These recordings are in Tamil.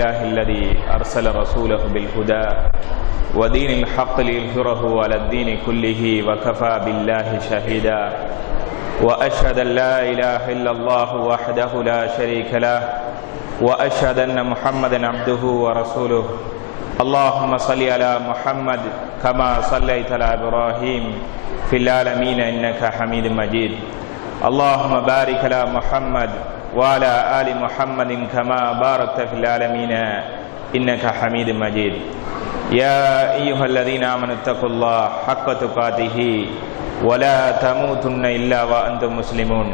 لله الذي أرسل رسوله بالهدى ودين الحق ليظهره على الدين كله وكفى بالله شهيدا وأشهد أن لا إله إلا الله وحده لا شريك له وأشهد أن محمدا عبده ورسوله اللهم صل على محمد كما صليت على إبراهيم في العالمين إنك حميد مجيد اللهم بارك على محمد وعلى آل محمد كما باركت في العالمين إنك حميد مجيد يا أيها الذين آمنوا اتقوا الله حق تقاته ولا تموتن إلا وأنتم مسلمون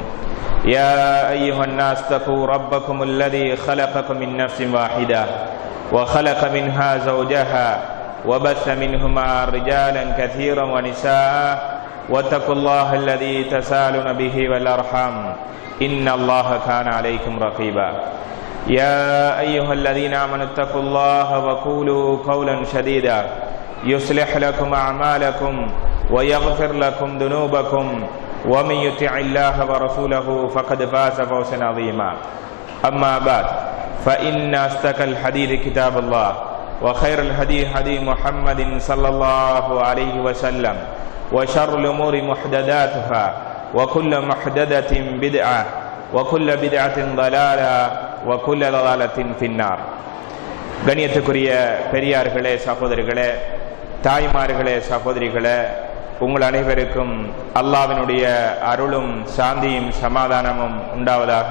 يا أيها الناس اتقوا ربكم الذي خلقكم من نفس واحدة وخلق منها زوجها وبث منهما رجالا كثيرا ونساء واتقوا الله الذي تساءلون به والأرحام إن الله كان عليكم رقيبا يا أيها الذين آمنوا اتقوا الله وقولوا قولا سديدا يصلح لكم أعمالكم ويغفر لكم ذنوبكم ومن يطع الله ورسوله فقد فاز فوزا عظيما أما بعد فإن أصدق الحديث كتاب الله وخير الهدي هدي محمد صلى الله عليه وسلم وشر الأمور محدثاتها وكل محدثة بدعة وكل بدعة ضلالة وكل ضلالة في النار. கண்ணியத்துக்குரிய பெரியார்களே, சகோதரிகளே, தாய்மார்களே, சகோதரிகளே, உங்கள் அனைவருக்கும் அல்லாஹ்வினுடைய அருளும் சாந்தியும் சமாதானமும் உண்டாவதாக.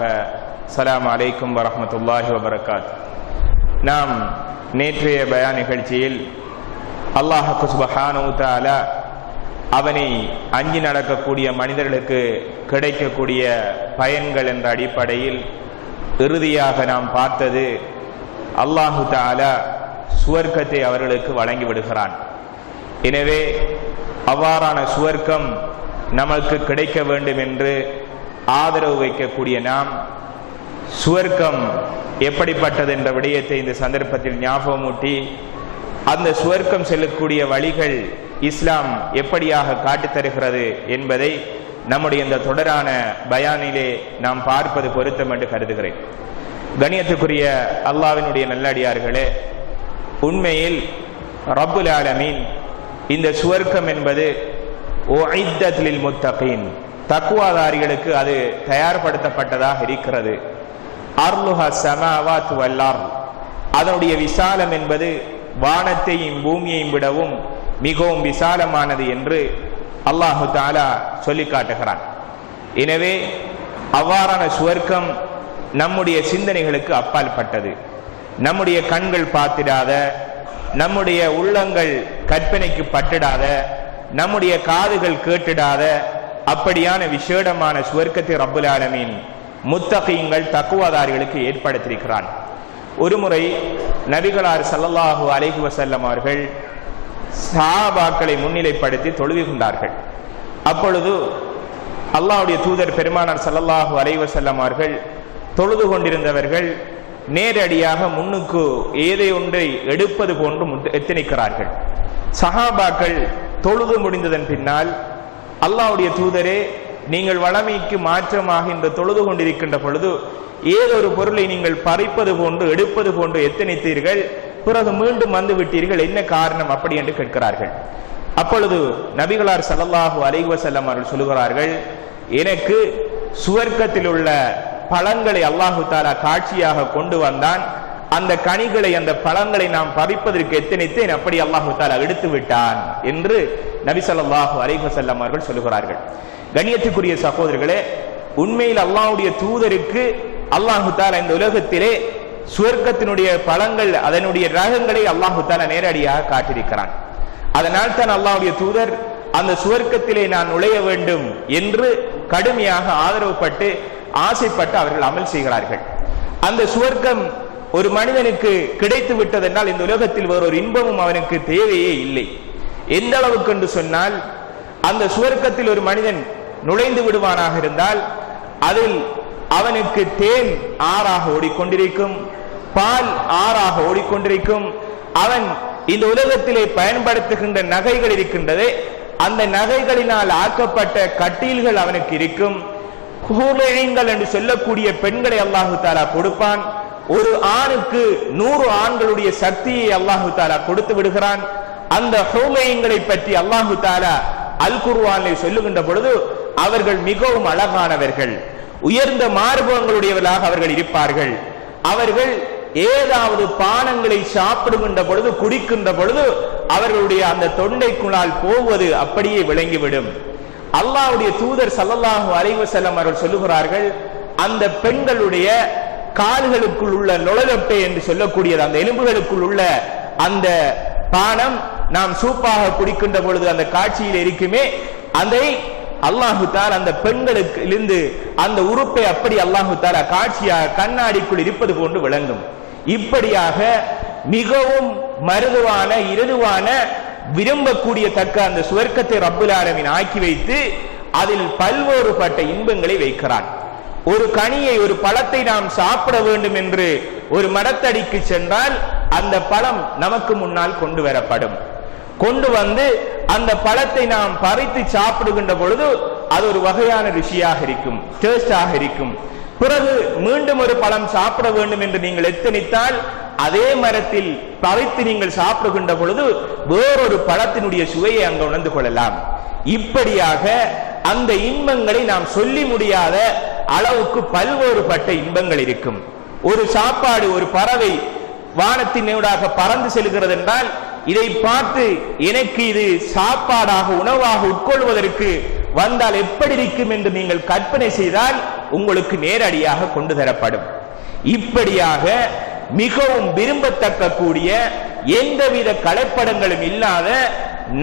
அஸ்ஸலாமு அலைக்கும் வரஹ்மத்துல்லாஹி வபரகாத். நாம் நேற்றைய பயான் நிகழ்ச்சியில் அல்லாஹ் சுப்ஹானஹு வ தஆலா அவனை அஞ்சி நடக்கக்கூடிய மனிதர்களுக்கு கிடைக்கக்கூடிய பயன்கள் என்ற அடிப்படையில் இறுதியாக நாம் பார்த்தது, அல்லாஹு தஆலா சுவர்க்கத்தை அவர்களுக்கு வழங்கி விடுகிறான். எனவே அவ்வாறான சுவர்க்கம் நமக்கு கிடைக்க வேண்டும் என்று ஆதரவு வைக்கக்கூடிய நாம் சுவர்க்கம் எப்படிப்பட்டது என்ற விடயத்தை இந்த சந்தர்ப்பத்தில் ஞாபகமூட்டி, அந்த சுவர்க்கம் செல்லக்கூடிய வழிகள் இஸ்லாம் எப்படியாக காட்டித் தருகிறது என்பதை நம்முடைய இந்த தொடரான பயானிலே நாம் பார்ப்பது பொருத்தம் என்று கருதுகிறேன். கண்ணியத்துக்குரிய அல்லாஹ்வினுடைய நல்லடியார்களே, உண்மையில் ரப்புல் ஆலமீன் இந்த சுவர்க்கம் என்பது உஇத்தத் லில் முத்தகீன், தக்வாதாரிகளுக்கு அது தயார்படுத்தப்பட்டதாக இருக்கிறது. அர்லுஹா ஸமாவாத் வல் அர்த், அதனுடைய விசாலம் என்பது வானத்தையும் பூமியையும் விடவும் மிகவும் விசாலமானது என்று அல்லாஹு தஆலா சொல்லி காட்டுகிறான். எனவே அவ்வாறான சுவர்க்கம் நம்முடைய சிந்தனைகளுக்கு அப்பால் பட்டது. நம்முடைய கண்கள் பார்த்திடாத, நம்முடைய உள்ளங்கள் கற்பனைக்கு பட்டிடாத, நம்முடைய காதுகள் கேட்டிடாத அப்படியான விசேடமான சுவர்க்கத்தை ரப்புல் ஆலமீன் முத்தகீன்கள் தக்வாதாரிகளுக்கு ஏற்படுத்தியிருக்கிறான். ஒருமுறை நபிகளார் ஸல்லல்லாஹு அலைஹி வஸல்லம் அவர்கள் சஹாபாக்களை முன்னிலைப்படுத்தி தொழுது கொண்டார்கள். அப்பொழுது அல்லாஹ்வுடைய தூதர் பெருமானார் ஸல்லல்லாஹு அலைஹி வஸல்லம் அவர்கள் தொழுது கொண்டிருந்தவர்கள் நேரடியாக முன்னுக்கு ஏதோ ஒன்றை எடுப்பது போன்று எத்தனிக்கிறார்கள். சஹாபாக்கள் தொழுது முடிந்ததன் பின்னால், அல்லாஹ்வுடைய தூதரே, நீங்கள் வளமைக்கு மாற்றமாக இந்த தொழுது கொண்டிருக்கின்ற பொழுது ஏதோ ஒரு பொருளை நீங்கள் பறிப்பது போன்று எடுப்பது போன்று எத்தனித்தீர்கள், பிறகு மீண்டும் வந்து விட்டீர்கள், என்ன காரணம் அப்படி என்று கேட்கிறார்கள். அப்பொழுது நபிகளார் ஸல்லல்லாஹு அலைஹி வஸல்லம் அவர்கள் சொல்லுகிறார்கள், எனக்கு சுவர்க்கத்தில் உள்ள பழங்களை அல்லாஹு தஆலா காட்சியாக கொண்டு வந்தான், அந்த கனிகளை அந்த பழங்களை நாம் பறிப்பதற்கு எத்தனித்தேன், அப்படி அல்லாஹு தஆலா எடுத்து விட்டான் என்று நபி ஸல்லல்லாஹு அலைஹி வஸல்லம் அவர்கள் சொல்லுகிறார்கள். கண்ணியத்துக்குரிய சகோதரர்களே, உண்மையில் அல்லாஹ்வுடைய தூதருக்கு அல்லாஹு தஆலா இந்த உலகத்திலே சுவர்க்கத்தினுடைய பழங்கள், அதனுடைய ரகங்களை அல்லாஹு தஆலா நேரடியாக காட்டியிருக்கிறான். அதனால் தான் அல்லாஹ்வுடைய தூதர் அந்த சுவர்க்கத்திலே நான் நுழைய வேண்டும் என்று கடுமையாக ஆதரவுப்பட்டு ஆசைப்பட்டு அவர்கள் அமல் செய்கிறார்கள். அந்த சுவர்க்கம் ஒரு மனிதனுக்கு கிடைத்து விட்டதென்றால் இந்த உலகத்தில் வேறொரு இன்பமும் அவனுக்கு தேவையே இல்லை. எந்த அளவுக்கு என்று சொன்னால், அந்த சுவர்க்கத்தில் ஒரு மனிதன் நுழைந்து விடுவானாக இருந்தால் அதில் அவனுக்கு தேன் ஆறாக ஓடிக்கொண்டிருக்கும், பால் ஆறாக ஓடிக்கொண்டிருக்கும். அவன் இந்த உலகத்திலே பயன்படுத்துகின்ற நகைகள் இருக்கின்றதே, அந்த நகைகளினால் ஆக்கப்பட்ட கட்டீல்கள் அவனுக்கு இருக்கும். ஹூர் ஐன்கள் என்று சொல்லக்கூடிய பெண்களை அல்லாஹு தஆலா கொடுப்பான். ஒரு ஆணுக்கு 100 ஆண்களுடைய சக்தியை அல்லாஹு தாலா கொடுத்து விடுகிறான். அந்த ஹூமைங்களை பற்றி அல்லாஹு தாலா அல் குர்ஆனில் சொல்லுகின்ற பொழுது அவர்கள் மிகவும் அழகானவர்கள், உயர்ந்த மார்பகங்களுடையவர்களாக அவர்கள் இருப்பார்கள். அவர்கள் ஏதாவது பானங்களை சாப்பிடுகின்ற பொழுது, குடிக்கின்ற பொழுது அவர்களுடைய அந்த தொண்டைக்குள்ளால் போவது அப்படியே விளங்கிவிடும். அல்லாஹ்வுடைய தூதர் ஸல்லல்லாஹு அலைஹி வஸல்லம் அவர்கள் சொல்லுகிறார்கள், அந்த பெண்களுடைய கால்களுக்குள் உள்ள நுழைலப்பை என்று சொல்லக்கூடியது, அந்த எலும்புகளுக்குள் உள்ள அந்த பானம் நாம் சூப்பாக குடிக்கின்ற பொழுது அந்த காட்சியில் இருக்குமே, அதை அல்லாஹு தாலா அந்த பெண்களுக்கு இருந்து அந்த உறுப்பை அப்படி அல்லாஹு தாலா காட்சியாக கண்ணாடிக்குள் இருப்பது போன்று விளங்கும். இப்படியாக மிகவும் மருதுவான இருதுவான விரும்பக்கூடிய தக்க அந்த சுவர்க்கத்தை ரப்புல் ஆலமீன் ஆக்கி வைத்து அதில் பல்வேறுபட்ட இன்பங்களை வைக்கிறான். ஒரு கனியை, ஒரு பழத்தை நாம் சாப்பிட வேண்டும் என்று ஒரு மரத்தடிக்கு சென்றால் அந்த பழம் நமக்கு முன்னால் கொண்டு வரப்படும். கொண்டு வந்து அந்த பழத்தை நாம் பறித்து சாப்பிடுகின்ற பொழுது அது ஒரு வகையான ருசியாக இருக்கும், டேஸ்டாக இருக்கும். பிறகு மீண்டும் ஒரு பழம் சாப்பிட வேண்டும் என்று நீங்கள் எத்தனித்தால் அதே மரத்தில் பறித்து நீங்கள் சாப்பிடுகின்ற பொழுது வேறொரு பழத்தினுடைய சுவையை அங்கு உணர்ந்து கொள்ளலாம். இப்படியாக அந்த இன்பங்களை நாம் சொல்லி முடியாத அளவுக்கு பல்வேறுபட்ட இன்பங்கள் இருக்கும். ஒரு சாப்பாடு, ஒரு பறவை வானத்தினூடாக பறந்து செல்கிறது என்றால் இதை பார்த்து எனக்கு இது சாப்பாடாக உணவாக உட்கொள்வதற்கு வந்தால் எப்படி இருக்கும் என்று நீங்கள் கற்பனை செய்தால் உங்களுக்கு நேரடியாக கொண்டு தரப்படும். இப்படியாக மிகவும் விரும்பத்தக்க கூடிய எந்தவித கலைப்படங்களும் இல்லாத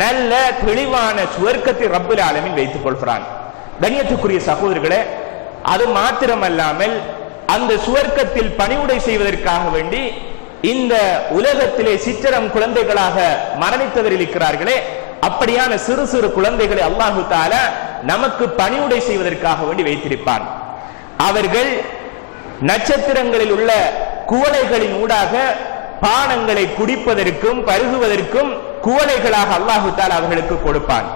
நல்ல தெளிவான சுவர்க்கத்தை ரப்புல் ஆலமீன் வைத்துக் கொள்கிறான். கண்ணியத்துக்குரிய சகோதரர்களே, அது மாத்திரமல்லாமல் அந்த சுவர்க்கத்தில் பணிவுடை செய்வதற்காக வேண்டி இந்த உலகத்திலே சித்திரம் குழந்தைகளாக மரணித்தவர் இருக்கிறார்களே, அப்படியான சிறு சிறு குழந்தைகளை அல்லாஹு தஆலா நமக்கு பணிவுடை செய்வதற்காக வேண்டி வைத்திருப்பான். அவர்கள் நட்சத்திரங்களில் உள்ள குவளைகளின் ஊடாக பானங்களை குடிப்பதற்கும் பருகுவதற்கும் குவளைகளாக அல்லாஹு தஆலா அவர்களுக்கு கொடுப்பான்.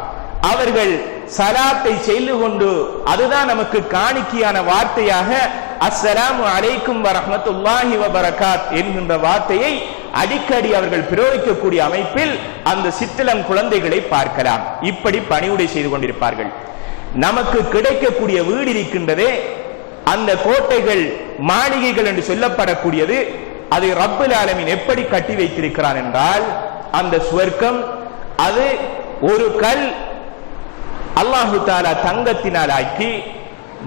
அவர்கள் சலாத்தை செய்து கொண்டு அதுதான் நமக்கு காணிக்கையான வார்த்தையாக அஸ்ஸலாமு அலைக்கும் வரஹ்மத்துல்லாஹி வபரகாத் என்கின்ற வார்த்தையை அடிக்கடி அவர்கள் பிரயோகிக்கக்கூடிய அமைப்பில் அந்த சித்திரம் குழந்தைகளை பார்க்கலாம். இப்படி பணிவுடை செய்து கொண்டிருப்பார்கள். நமக்கு கிடைக்கக்கூடிய வீடு இருக்கின்றதே, அந்த கோட்டைகள் மாளிகைகள் என்று சொல்லப்படக்கூடியது, அதை ரப்புல் ஆலமீன் எப்படி கட்டி வைத்திருக்கிறான் என்றால், அந்த சுவர்க்கம் அது ஒரு கல் அல்லாஹு தஆலா தங்கத்தினால் ஆக்கி,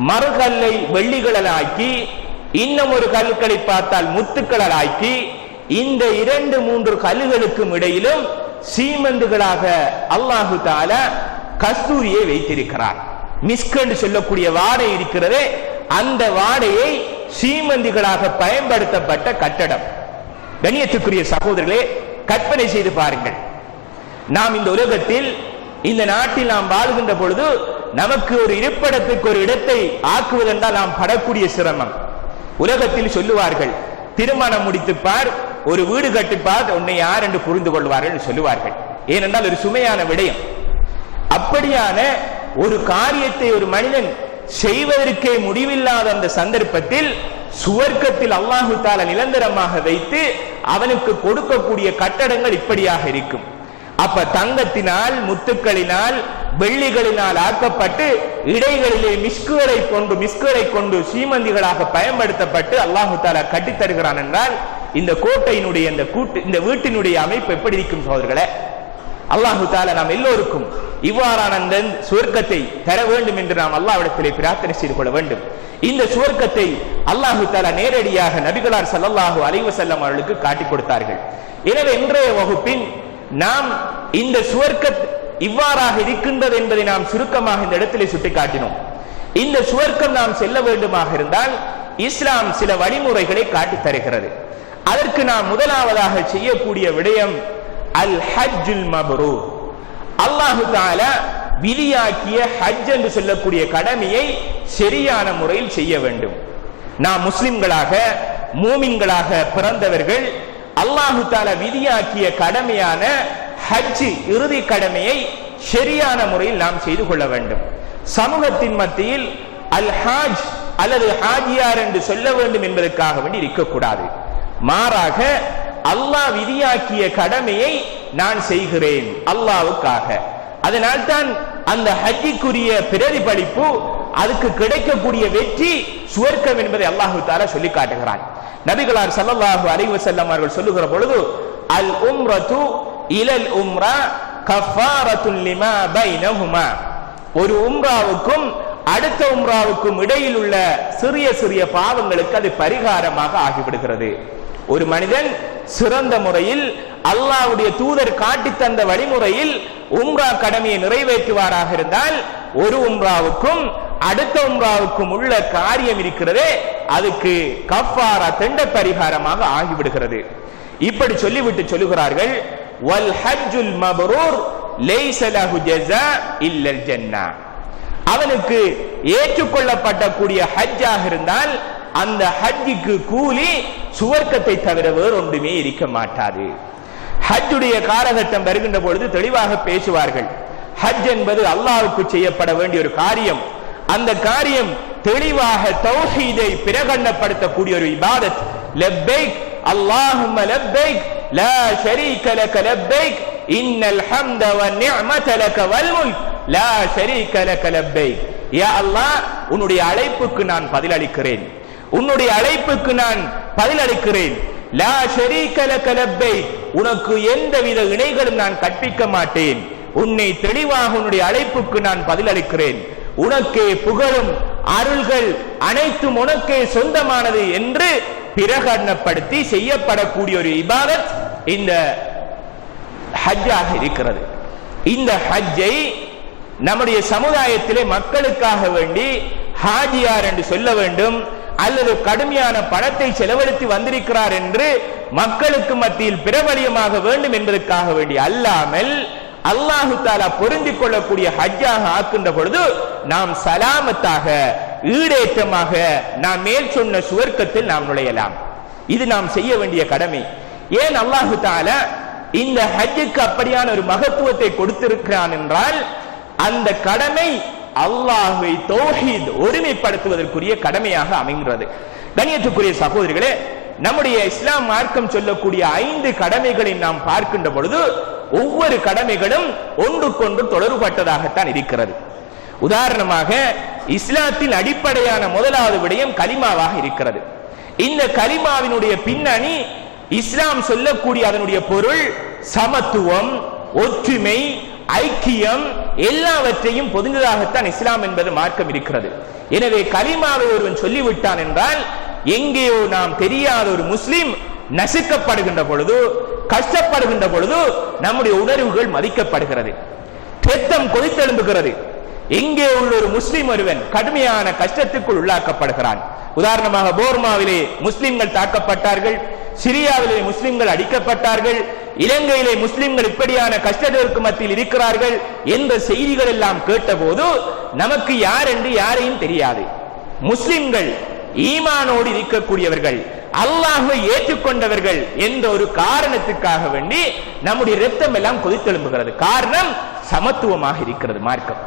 மறுகல்லை வெள்ளிகளால் ஆக்கி, இன்னும் ஒரு கல்களை பார்த்தால் முத்துக்களால் ஆக்கி, இந்த 2-3 கல்லுகளுக்கும் இடையிலும் சீமந்துகளாக அல்லாஹு தஆலா கஸ்தூரியை வைத்திருக்கிறார். மிஸ்க் என்று சொல்லக்கூடிய வாடை இருக்கிறதே, அந்த வாடையை சீமந்திகளாக பயன்படுத்தப்பட்ட கட்டடம். கண்ணியத்துக்குரிய சகோதரர்களே, கற்பனை செய்து பாருங்கள். நாம் இந்த உலகத்தில், இந்த நாட்டில் நாம் வாழ்கின்ற பொழுது நமக்கு ஒரு இருப்பிடத்துக்கு ஒரு இடத்தை ஆக்குவதென்றால் நாம் படக்கூடிய சிரமம். உலகத்தில் சொல்லுவார்கள், திருமணம் முடித்து பார், ஒரு வீடு கட்டிப்பார், உன்னை யார் என்று புரிந்து கொள்வார்கள் சொல்லுவார்கள். ஏனென்றால் ஒரு சுமையான விடயம். அப்படியான ஒரு காரியத்தை ஒரு மனிதன் செய்வதற்கே முடிவில்லாத அந்த சந்தர்ப்பத்தில் சுவர்க்கத்தில் அல்லாஹு தஆலா நிரந்தரமாக வைத்து அவனுக்கு கொடுக்கக்கூடிய கட்டடங்கள் இப்படியாக இருக்கும். அப்ப தங்கத்தினால், முத்துக்களினால், வெள்ளிகளினால் ஆக்கப்பட்டு இடைகளிலே மிஸ்குகளை கொண்டு சீமந்திகளாக பயன்படுத்தப்பட்டு அல்லாஹு தஆலா கட்டி தருகிறான் என்றால் இந்த கோட்டையினுடைய இந்த வீட்டினுடைய அமைப்பு எப்படி இருக்கும் சகோதரர்களே? அல்லாஹு தஆலா நாம் எல்லோருக்கும் இவ்வாறான அந்த சுவர்க்கத்தை தர வேண்டும் என்று நாம் அல்லாஹ்விடத்திலே பிரார்த்தனை செய்து கொள்ள வேண்டும். இந்த சுவர்க்கத்தை அல்லாஹு தஆலா நேரடியாக நபிகளார் ஸல்லல்லாஹு அலைஹி வஸல்லம் அவர்களுக்கு காட்டிக் கொடுத்தார்கள். எனவே இன்றைய வகுப்பின் நாம் இந்த சுவர்க்கம் இவ்வாறாக இருக்கின்றது என்பதை நாம் சுருக்கமாக இந்த இடத்திலே சுட்டிக்காட்டினோம். இந்த சுவர்க்கம் நாம் செல்ல வேண்டுமாக இருந்தால் இஸ்லாம் சில வழிமுறைகளை காட்டித் தருகிறது. அதற்கு நாம் முதலாவதாக செய்யக்கூடிய விடயம் அல் ஹஜ்ஜுல் மப்ரூர். அல்லாஹு தஆலா விதியாக்கிய ஹஜ் என்று சொல்லக்கூடிய கடமையை சரியான முறையில் செய்ய வேண்டும். நாம் முஸ்லிம்களாக, மூமின்களாக பிறந்தவர்கள் அல்லாஹு தஆலா விதியாக்கிய கடமையான ஹஜ் இறுதி கடமையை சரியான முறையில் நாம் செய்து கொள்ள வேண்டும். சமூகத்தின் மத்தியில் அல் ஹாஜ் அல்லது ஹாஜியார் என்று சொல்ல வேண்டும் என்பதற்காக வேண்டி இருக்கக்கூடாது. மாறாக அல்லாஹ் விதியாக்கிய கடமையை நான் செய்கிறேன் அல்லாஹ்வுக்காக. அதனால் தான் அந்த ஹஜ்ஜிக்குரிய பிரதிபலிப்பு, அதுக்கு கிடைக்கக்கூடிய வெற்றி சுவர்க்கம் என்பதை அல்லாஹ் தஆலா சொல்லி காட்டுகிறான். நபிகளார் ஸல்லல்லாஹு அலைஹி வஸல்லம் அவர்கள் சொல்லுகிற பொழுது, அல் உம்ரத்து இலல் உம்ரா கஃபாரத்துன் லிமா பைனஹுமா, ஒரு உம்ராவுக்கும் அடுத்த உம்ராவுக்கும் இடையில் உள்ள சிறிய சிறிய பாவங்களுக்கு அது பரிகாரமாக ஆகிவிடுகிறது. ஒரு மனிதன் சிறந்த முறையில் அல்லாஹ்வுடைய தூதர் காட்டி தந்த வழிமுறையில் உம்ரா கடமையை நிறைவேற்றுவாராக இருந்தால் ஒரு உம்ராவுக்கும் அடுத்த உம்ராவுக்கும் உள்ள காரியம் இருக்கிறதே அதுக்கு கஃபாரா தண்ட பரிகாரமாக ஆகிவிடுகிறது. இப்படி சொல்லிவிட்டு சொல்லுகிறார்கள், வல் ஹஜ்ஜுல் மப்ரூர் லைஸ லஹு ஜஸா இல்லல் ஜன்னah, அவனுக்கு ஏற்றுக்கொள்ளப்பட்ட கூடிய ஹஜ்ஜாக இருந்தால் அந்த ஹஜ்ஜுக்கு கூலி சுவர்க்கத்தை தவிர வேறு ஒன்றுமே இருக்க மாட்டாது. ஹஜ்ஜுடைய காலகட்டம் வருகின்ற பொழுது தெளிவாக பேசுவார்கள். ஹஜ் என்பது அல்லாஹ்வுக்கு செய்யப்பட வேண்டிய ஒரு காரியம். அந்த காரியம் தெளிவாக தௌஹீதை பிரகடனப்படுத்தக்கூடிய ஒரு இபாதத். லப்பைக் அல்லாஹும்ம லப்பைக் லா ஷரீக லக லப்பைக் இன்னல் ஹம்த வன் நிஅமத லக வல் முல்க் லா ஷரீக லக லப்பைக். யா அல்லாஹ், உன்னுடைய அழைப்புக்கு நான் பதிலளிக்கிறேன், உன்னுடைய அழைப்புக்கு நான் பதிலளிக்கிறேன். லா ஷரீக லக லப்பைக், உனக்கு எந்தவித இணைகளும் நான் கற்பிக்க மாட்டேன். உன்னை தெளிவாக உன்னுடைய அழைப்புக்கு நான் பதிலளிக்கிறேன். உனக்கே புகழும் அருள்கள் அனைத்தும் உனக்கே சொந்தமானது என்று பிரகடனப்படுத்தி செய்யப்படக்கூடிய ஒரு இபாதத் இந்த ஹஜ்ஜாக இருக்கிறது. இந்த ஹஜ்ஜை நம்முடைய சமுதாயத்திலே மக்களுக்காக வேண்டி ஹாஜியார் என்று சொல்ல வேண்டும், அல்லது கடுமையான பணத்தை செலவழித்து வந்திருக்கிறார் என்று மக்களுக்கு மத்தியில் பிரபலியமாக வேண்டும் என்பதற்காக வேண்டி அல்லாமல் அல்லாஹு தஆலா பொருந்திக் கொள்ளக்கூடிய ஹஜ்ஜாக ஆக்கின்ற பொழுது நாம் சலாமத்தாக ஈடேற்றமாக நாம் மேல் சொன்ன சுவர்க்கத்தில் நாம் நுழையலாம். இது நாம் செய்ய வேண்டிய கடமை. ஏன் அல்லாஹு தஆலா இந்த ஹஜ்ஜுக்கு அப்படியான ஒரு மகத்துவத்தை கொடுத்திருக்கிறான் என்றால் அந்த கடமை அல்லாஹ்வை தௌஹீத் ஒருமைப்படுத்துவதற்குரிய கடமையாக அமைகிறது. கண்ணியத்துக்குரிய சகோதரிகளே, நம்முடைய இஸ்லாம் மார்க்கம் சொல்லக்கூடிய 5 கடமைகளை நாம் பார்க்கின்ற பொழுது ஒவ்வொரு கடமைகளும் ஒன்றுக்கொன்று தொடர்பட்டதாகத்தான் இருக்கிறது. உதாரணமாக இஸ்லாத்தின் அடிப்படையான முதலாவது விடயம் கலிமாவாக இருக்கிறது. இந்த கலிமாவினுடைய பின்னணி இஸ்லாம் சொல்லக்கூடிய அதனுடைய பொருள் சமத்துவம், ஒற்றுமை, ஐக்கியம் எல்லாவற்றையும் பொதுந்ததாகத்தான் இஸ்லாம் என்பது மார்க்கம் இருக்கிறது. எனவே கலிமாவை ஒருவன் சொல்லிவிட்டான் என்றால் எங்கேயோ நாம் தெரியாத ஒரு முஸ்லிம் நசுக்கப்படுகின்ற பொழுது, கஷ்டப்படுகின்ற பொழுது நம்முடைய உணர்வுகள் மதிக்கப்படுகிறது, ரத்தம் கொதித்தெழும்புகிறது. எங்கே உள்ள ஒரு முஸ்லிம் ஒருவன் கடுமையான கஷ்டத்துக்குள் உள்ளாக்கப்படுகிறான். உதாரணமாக போர்மாவிலே முஸ்லிம்கள் தாக்கப்பட்டார்கள், சிரியாவிலே முஸ்லிம்கள் அடிக்கப்பட்டார்கள், இலங்கையிலே முஸ்லிம்கள் இப்படியான கஷ்டத்திற்கு மத்தியில் இருக்கிறார்கள் என்ற செய்திகள் எல்லாம் கேட்டபோது நமக்கு யார் என்று யாரையும் தெரியாது. முஸ்லிம்கள் ஈமானோடு இருக்கக்கூடியவர்கள், அல்லாஹ்வை ஏற்றுக்கொண்டவர்கள் என்ற ஒரு காரணத்துக்காக வேண்டி நம்முடைய இரத்தம் எல்லாம் கொதித்தெழும்புகிறது. காரணம் சமத்துவமாக இருக்கிறது மார்க்கம்.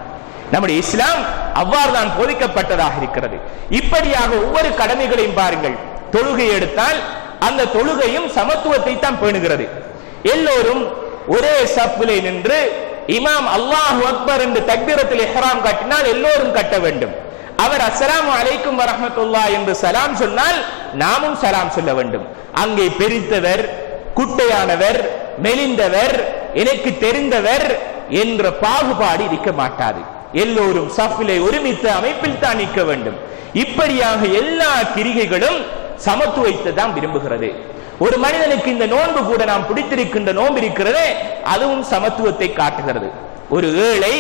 நம்முடைய இஸ்லாம் அவ்வாறு தான் போதிக்கப்பட்டதாக இருக்கிறது. இப்படியாக ஒவ்வொரு கடமைகளையும் பாருங்கள். தொழுகை எடுத்தால் அந்த தொழுகையும் சமத்துவத்தை தான் பேணுகிறது. எல்லோரும் ஒரே சஃபிலே நின்று இமாம் அல்லாஹு அக்பர் என்று தக்பீரத்துல் இஹ்ராம் கட்டினால் எல்லோரும் கட்ட வேண்டும். அவர் அஸ்ஸலாமு அலைக்கும் வரஹ்மத்துல்லாஹ் என்று சலாம் சொன்னால் நாமும் சலாம் சொல்ல வேண்டும். அங்கே பெரித்தவர், குட்டையானவர், மெலிந்தவர், எனக்கு தெரிந்தவர் என்ற பாகுபாடு இருக்க மாட்டாது. எல்லோரும் சஃபிலே ஒருமித்த அமைப்பில் தான் நிற்க வேண்டும். இப்படியாக எல்லா கிரிகைகளும் சமத்துவத்தை தான் விரும்புகிறது. ஒரு மனிதனுக்கு இந்த நோன்பு கூட நாம் பிடித்திருக்கின்ற நோன்பு இருக்கிறதே அதுவும் சமத்துவத்தை காட்டுகிறது. ஒரு ஏழை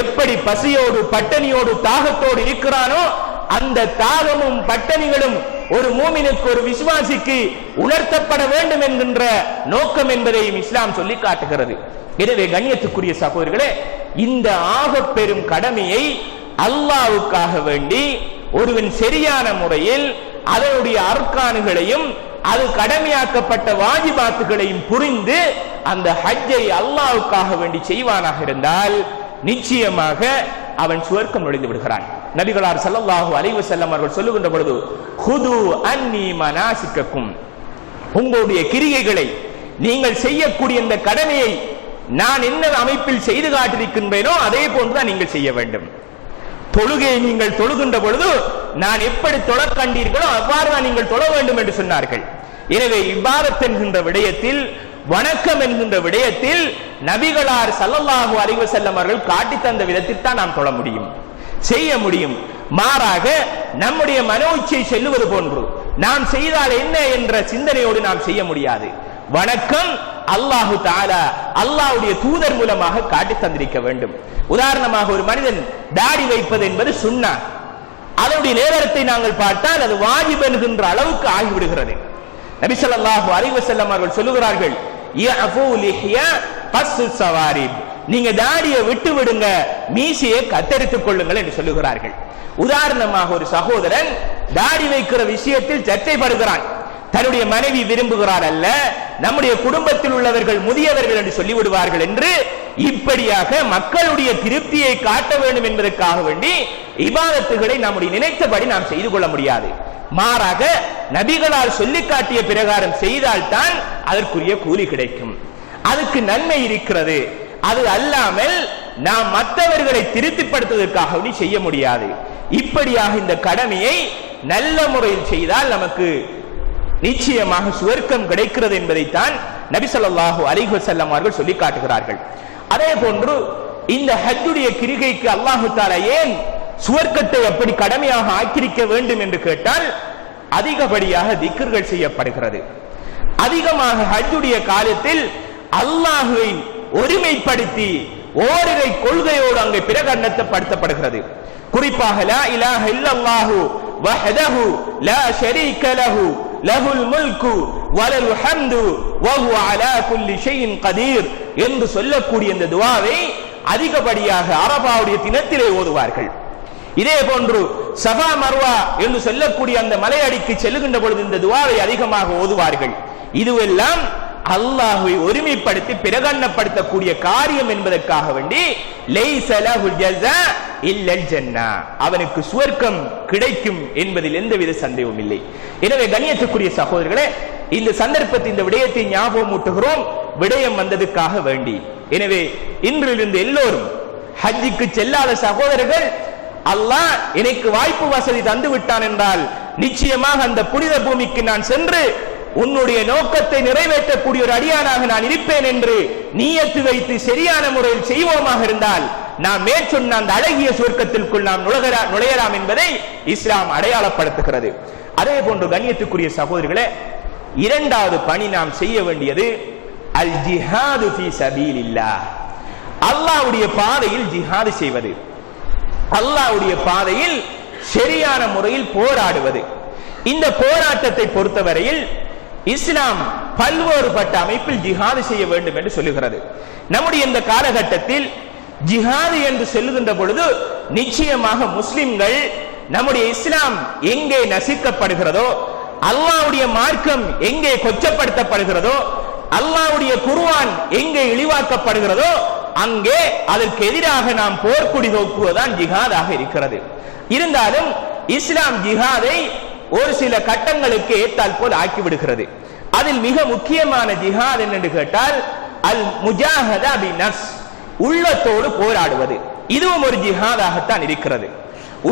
எப்படி பசியோடு பட்டணியோடு தாகத்தோடு இருக்கிறானோ அந்த தாகமும் பட்டணிகளும் ஒரு மூமினுக்கு, ஒரு விசுவாசிக்கு உணர்த்தப்பட வேண்டும் என்கின்ற நோக்கம் என்பதையும் இஸ்லாம் சொல்லி காட்டுகிறது. எனவே கண்ணியத்துக்குரிய சகோதரர்களே, இந்த ஆக பெரும் கடமையை அல்லாஹ்வுக்காக வேண்டி ஒருவன் சரியான முறையில் அதனுடைய அர்கானுகளையும் அது கடமையாக்கப்பட்ட வாஜிபாத்துகளையும் புரிந்து அந்த ஹஜ்ஜை அல்லாஹ்வுக்காக வேண்டி செய்வானாக இருந்தால் நிச்சயமாக அவன் சுவர்க்கம் நுழைந்து விடுகிறான். நபிகளார் ஸல்லல்லாஹு அலைஹி வஸல்லம் அவர்கள் சொல்லுகின்ற பொழுது, ஹுது அன்னி மனாசிக்கக்கும், உங்களுடைய கிரியைகளை, நீங்கள் செய்யக்கூடிய இந்த கடமையை நான் என்ன அமைப்பில் செய்து காட்டிருக்கின்றேனோ அதே போன்றுதான் நீங்கள் செய்ய வேண்டும். தொழுகையை நீங்கள் தொழுகின்ற பொழுது நான் எப்படி தொழ கண்டீர்களோ அவ்வாறுதான் நீங்கள் தொழ வேண்டும் என்று சொன்னார்கள். எனவே இபாதத் என்கின்ற விடயத்தில், வணக்கம் என்கின்ற விடயத்தில் நபிகளார் ஸல்லல்லாஹு அலைஹி வஸல்லம் அவர்கள் காட்டி தந்த விதத்தில் தான் நாம் தொழ முடியும், செய்ய முடியும். மாறாக நம்முடைய மனோச்சை செல்லுவது போன்று நாம் செய்தால் என்ன என்ற சிந்தனையோடு நாம் செய்ய முடியாது. வணக்கம் அல்லாஹு தஆலா அல்லாஹ்வுடைய தூதர் மூலமாக காட்டி தந்திருக்க வேண்டும். உதாரணமாக ஒரு மனிதன் தாடி வைப்பது என்பது சுன்னா, அதனுடைய நேரத்தை நாங்கள் பார்த்தால் அது வாஜிப் என்கின்ற அளவுக்கு ஆகிவிடுகிறது. நபி ஸல்லல்லாஹு அலைஹி வஸல்லம் அவர்கள் சொல்லுகிறார்கள், யஃபு லிஹ்யா கஸ்ஸு ஸவாரிப், நீங்க தாடியை விட்டு விடுங்க, மீசையை கத்தரித்துக் கொள்ளுங்கள் என்று சொல்லுகிறார்கள். உதாரணமாக ஒரு சகோதரன் தாடி வைக்கிற விஷயத்தில் சர்ச்சைப்படுகிறான். தன்னுடைய மனைவி விரும்புகிறார் அல்ல, நம்முடைய குடும்பத்தில் உள்ளவர்கள் முதியவர்கள் என்று சொல்லிவிடுவார்கள் என்று இப்படியாக மக்களுடைய திருப்தியை காட்ட வேண்டும் என்பதற்காக வேண்டி இபாதத்துகளை நம்முடைய நினைத்தபடி நாம் செய்து கொள்ள முடியாது. மாறாக நபிகளால் சொல்லி காட்டிய பிரகாரம் செய்தால்தான் அதற்குரிய கூலி கிடைக்கும், அதுக்கு நன்மை இருக்கிறது. அது அல்லாமல் நாம் மற்றவர்களை திருப்திப்படுத்துவதற்காக செய்ய முடியாது. இப்படியாக இந்த கடமையை நல்ல முறையில் செய்தால் நமக்கு நிச்சயமாக சுவர்க்கம் கிடைக்கிறது என்பதைத்தான் நபி ஸல்லல்லாஹு அலைஹி வஸல்லம் அவர்கள் சொல்லி காட்டுகிறார்கள். அதே போன்று இந்த ஹஜ்ஜுடைய கிரிகைக்கு அல்லாஹு தஆலா ஏன் சுவர்க்கத்தை எப்படி கடமையாக ஆக்கிரிக்க வேண்டும் என்று கேட்டால், அதிகப்படியாக திக்ர்கள் செய்யப்படுகிறது. அதிகமாக ஹஜ்ஜுடைய காலத்தில் அல்லாஹுவை ஒருமைப்படுத்தி ஓரிரை கொள்கையோடு அங்கே பிரகடனப்படுத்தப்படுகிறது. குறிப்பாக லா இலாஹ இல்லல்லாஹு வஹ்தஹு லா ஷரீக லஹு லஹுல் முல்கு வலல் ஹம்து வஹுவ அலா குல்லி ஷைஇன் கதீர் என்று சொல்லக்கூடிய இந்த துஆவை அதிகப்படியாக அரபாவுடைய தினத்திலே ஓதுவார்கள். இதே போன்று சஃபா மர்வா என்று சொல்லக்கூடிய அந்த மலையடிக்கு செல்லுகின்ற பொழுது இந்த துஆவை அதிகமாக ஓதுவார்கள். இதுவெல்லாம் அல்லாஹ்வை ஒருமைப்படுத்தி பிரகடனப்படுத்தக்கூடிய காரியம் என்பதற்காக வேண்டி லைஸ லஹுல் ஜஸா இல்லல் ஜன்னah, அவனுக்கு சுவர்க்கம் கிடைக்கும் என்பதில் எந்தவித சந்தேகமும் இல்லை. எனவே கண்ணியத்துக்குரிய சகோதரர்களே, இந்த சந்தர்ப்பத்தில் இந்த விடயத்தை ஞாபகம் ஊட்டுகிறோம், விடயம் வந்ததுக்காக வேண்டி. எனவே இன்றிலிருந்து எல்லோரும் ஹஜ்ஜுக்கு செல்லாத சகோதரர்கள், அல்லாஹ் எனக்கு வாய்ப்பு வசதி தந்து விட்டான் என்றால் நிச்சயமாக அந்த புனித பூமிக்கு நான் சென்று உன்னுடைய நோக்கத்தை நிறைவேற்றக்கூடிய ஒரு அடியானாக நான் இருப்பேன் என்று நியத்து வைத்து சரியான முறையில் செய்வோமாக இருந்தால் நாம் மேற்சொன்ன அந்த அழகிய சுவர்க்கத்திற்குள் நாம் நுழையலாம் என்பதை இஸ்லாம் அடையாளப்படுத்துகிறது. அதே போன்று கண்ணியத்துக்குரிய சகோதரர்களே, இரண்டாவது பணி நாம் செய்ய வேண்டியது அல் ஜிஹாது ஃபீ சபீலில்லாஹ், அல்லாஹ்வுடைய பாதையில் ஜிஹாது செய்வது, அல்லாஹ்வுடைய பாதையில் சரியான முறையில் போராடுவது. இந்த போராட்டத்தை பொறுத்தவரையில் இஸ்லாம் பல்வேறுபட்ட அமைப்பில் ஜிஹாது செய்ய வேண்டும் என்று சொல்லுகிறது. நம்முடைய இந்த காலகட்டத்தில் ஜிஹாது என்று சொல்லுகின்ற பொழுது நிச்சயமாக முஸ்லிம்கள் நம்முடைய இஸ்லாம் எங்கே நசிக்கப்படுகிறதோ, அல்லாஹ்வுடைய மார்க்கம் எங்கே கொச்சப்படுத்தப்படுகிறதோ, அல்லாஹ்வுடைய குர்ஆன் எங்கே இழிவாக்கப்படுகிறதோ அங்கே அதற்கு எதிராக நாம் போர்க்குடி தூக்குவதுதான் ஜிஹாதாக இருக்கிறது. இருந்தாலும் இஸ்லாம் ஜிஹாதை ஒரு சில கட்டங்களுக்கு ஏற்றால் போல் ஆக்கிவிடுகிறது. அதில் மிக முக்கியமான ஜிஹாத் என்று கேட்டால் அல் முஜாஹதா பி நஃப்ஸ், உள்ளத்தோடு போராடுவது. இதுவும் ஒரு ஜிஹாதாகத்தான் இருக்கிறது.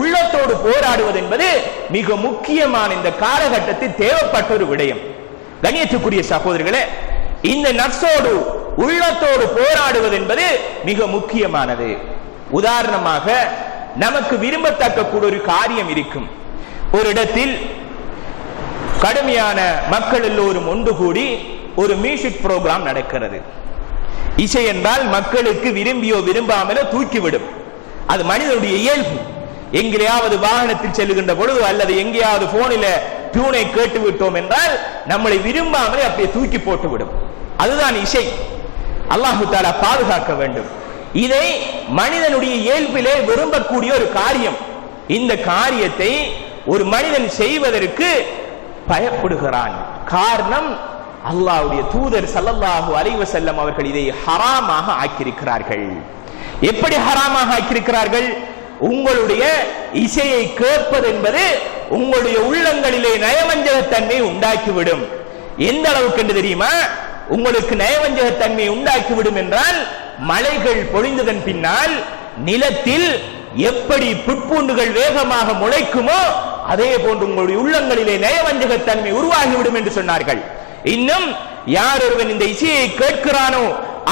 உள்ளத்தோடு போராடுவது என்பது மிக முக்கியமான இந்த காலகட்டத்தில் தேவைப்பட்ட ஒரு விடயம். கண்ணியத்துக்குரிய சகோதரர்களே, இந்த நஃப்ஸோடு உள்ளத்தோடு போராடுவது என்பது மிக முக்கியமானது. உதாரணமாக நமக்கு விரும்பத்தக்க கூட ஒரு காரியம் இருக்கும். ஒரு இடத்தில் கடுமையான மக்கள் எல்லோரும் ஒன்று கூடி ஒரு மியூசிக் புரோகிராம் நடக்கிறது. இசை என்றால் மக்களுக்கு விரும்பியோ விரும்பாமலோ தூக்கிவிடும், அது மனிதனுடைய இயல்பு. எங்கேயாவது வாகனத்தில் செல்லுகின்ற பொழுது அல்லது எங்கேயாவது போனில டியூனை கேட்டு விட்டோம் என்றால் நம்மளை விரும்பாமலே அப்படியே தூக்கி போட்டு விடும். அதுதான் இசை. அல்லாஹு தஆலா பாதுகாக்க வேண்டும். இதை மனிதனுடைய இயல்பிலே விரும்பக்கூடிய ஒரு காரியம். இந்த காரியத்தை ஒரு மனிதன் செய்வதற்கு பயப்படுகிறான். காரணம், அல்லாஹ்வுடைய தூதர் ஸல்லல்லாஹு அலைஹி வஸல்லம் அவர்கள் இதை ஹராமாக ஆக்கியிருக்கிறார்கள். எப்படி ஹராமாக ஆக்கியிருக்கிறார்கள்? உங்களுடைய இசையை கேட்பது என்பது உங்களுடைய உள்ளங்களிலே நயவஞ்சகத்தன்மை உண்டாக்கிவிடும். எந்த அளவுக்கு என்று தெரியுமா? உங்களுக்கு நயவஞ்சகத்தன்மை உண்டாக்கிவிடும் என்றால், மழைகள் பொழிந்ததன் பின்னால் நிலத்தில் எப்படி புட்பூண்டுகள் வேகமாக முளைக்குமோ அதே போன்று உங்களுடைய உள்ளங்களிலே நயவஞ்சகத்தன்மை உருவாகிவிடும் என்று சொன்னார்கள். இன்னும் யார் ஒருவன் இந்த இசையை கேட்கிறானோ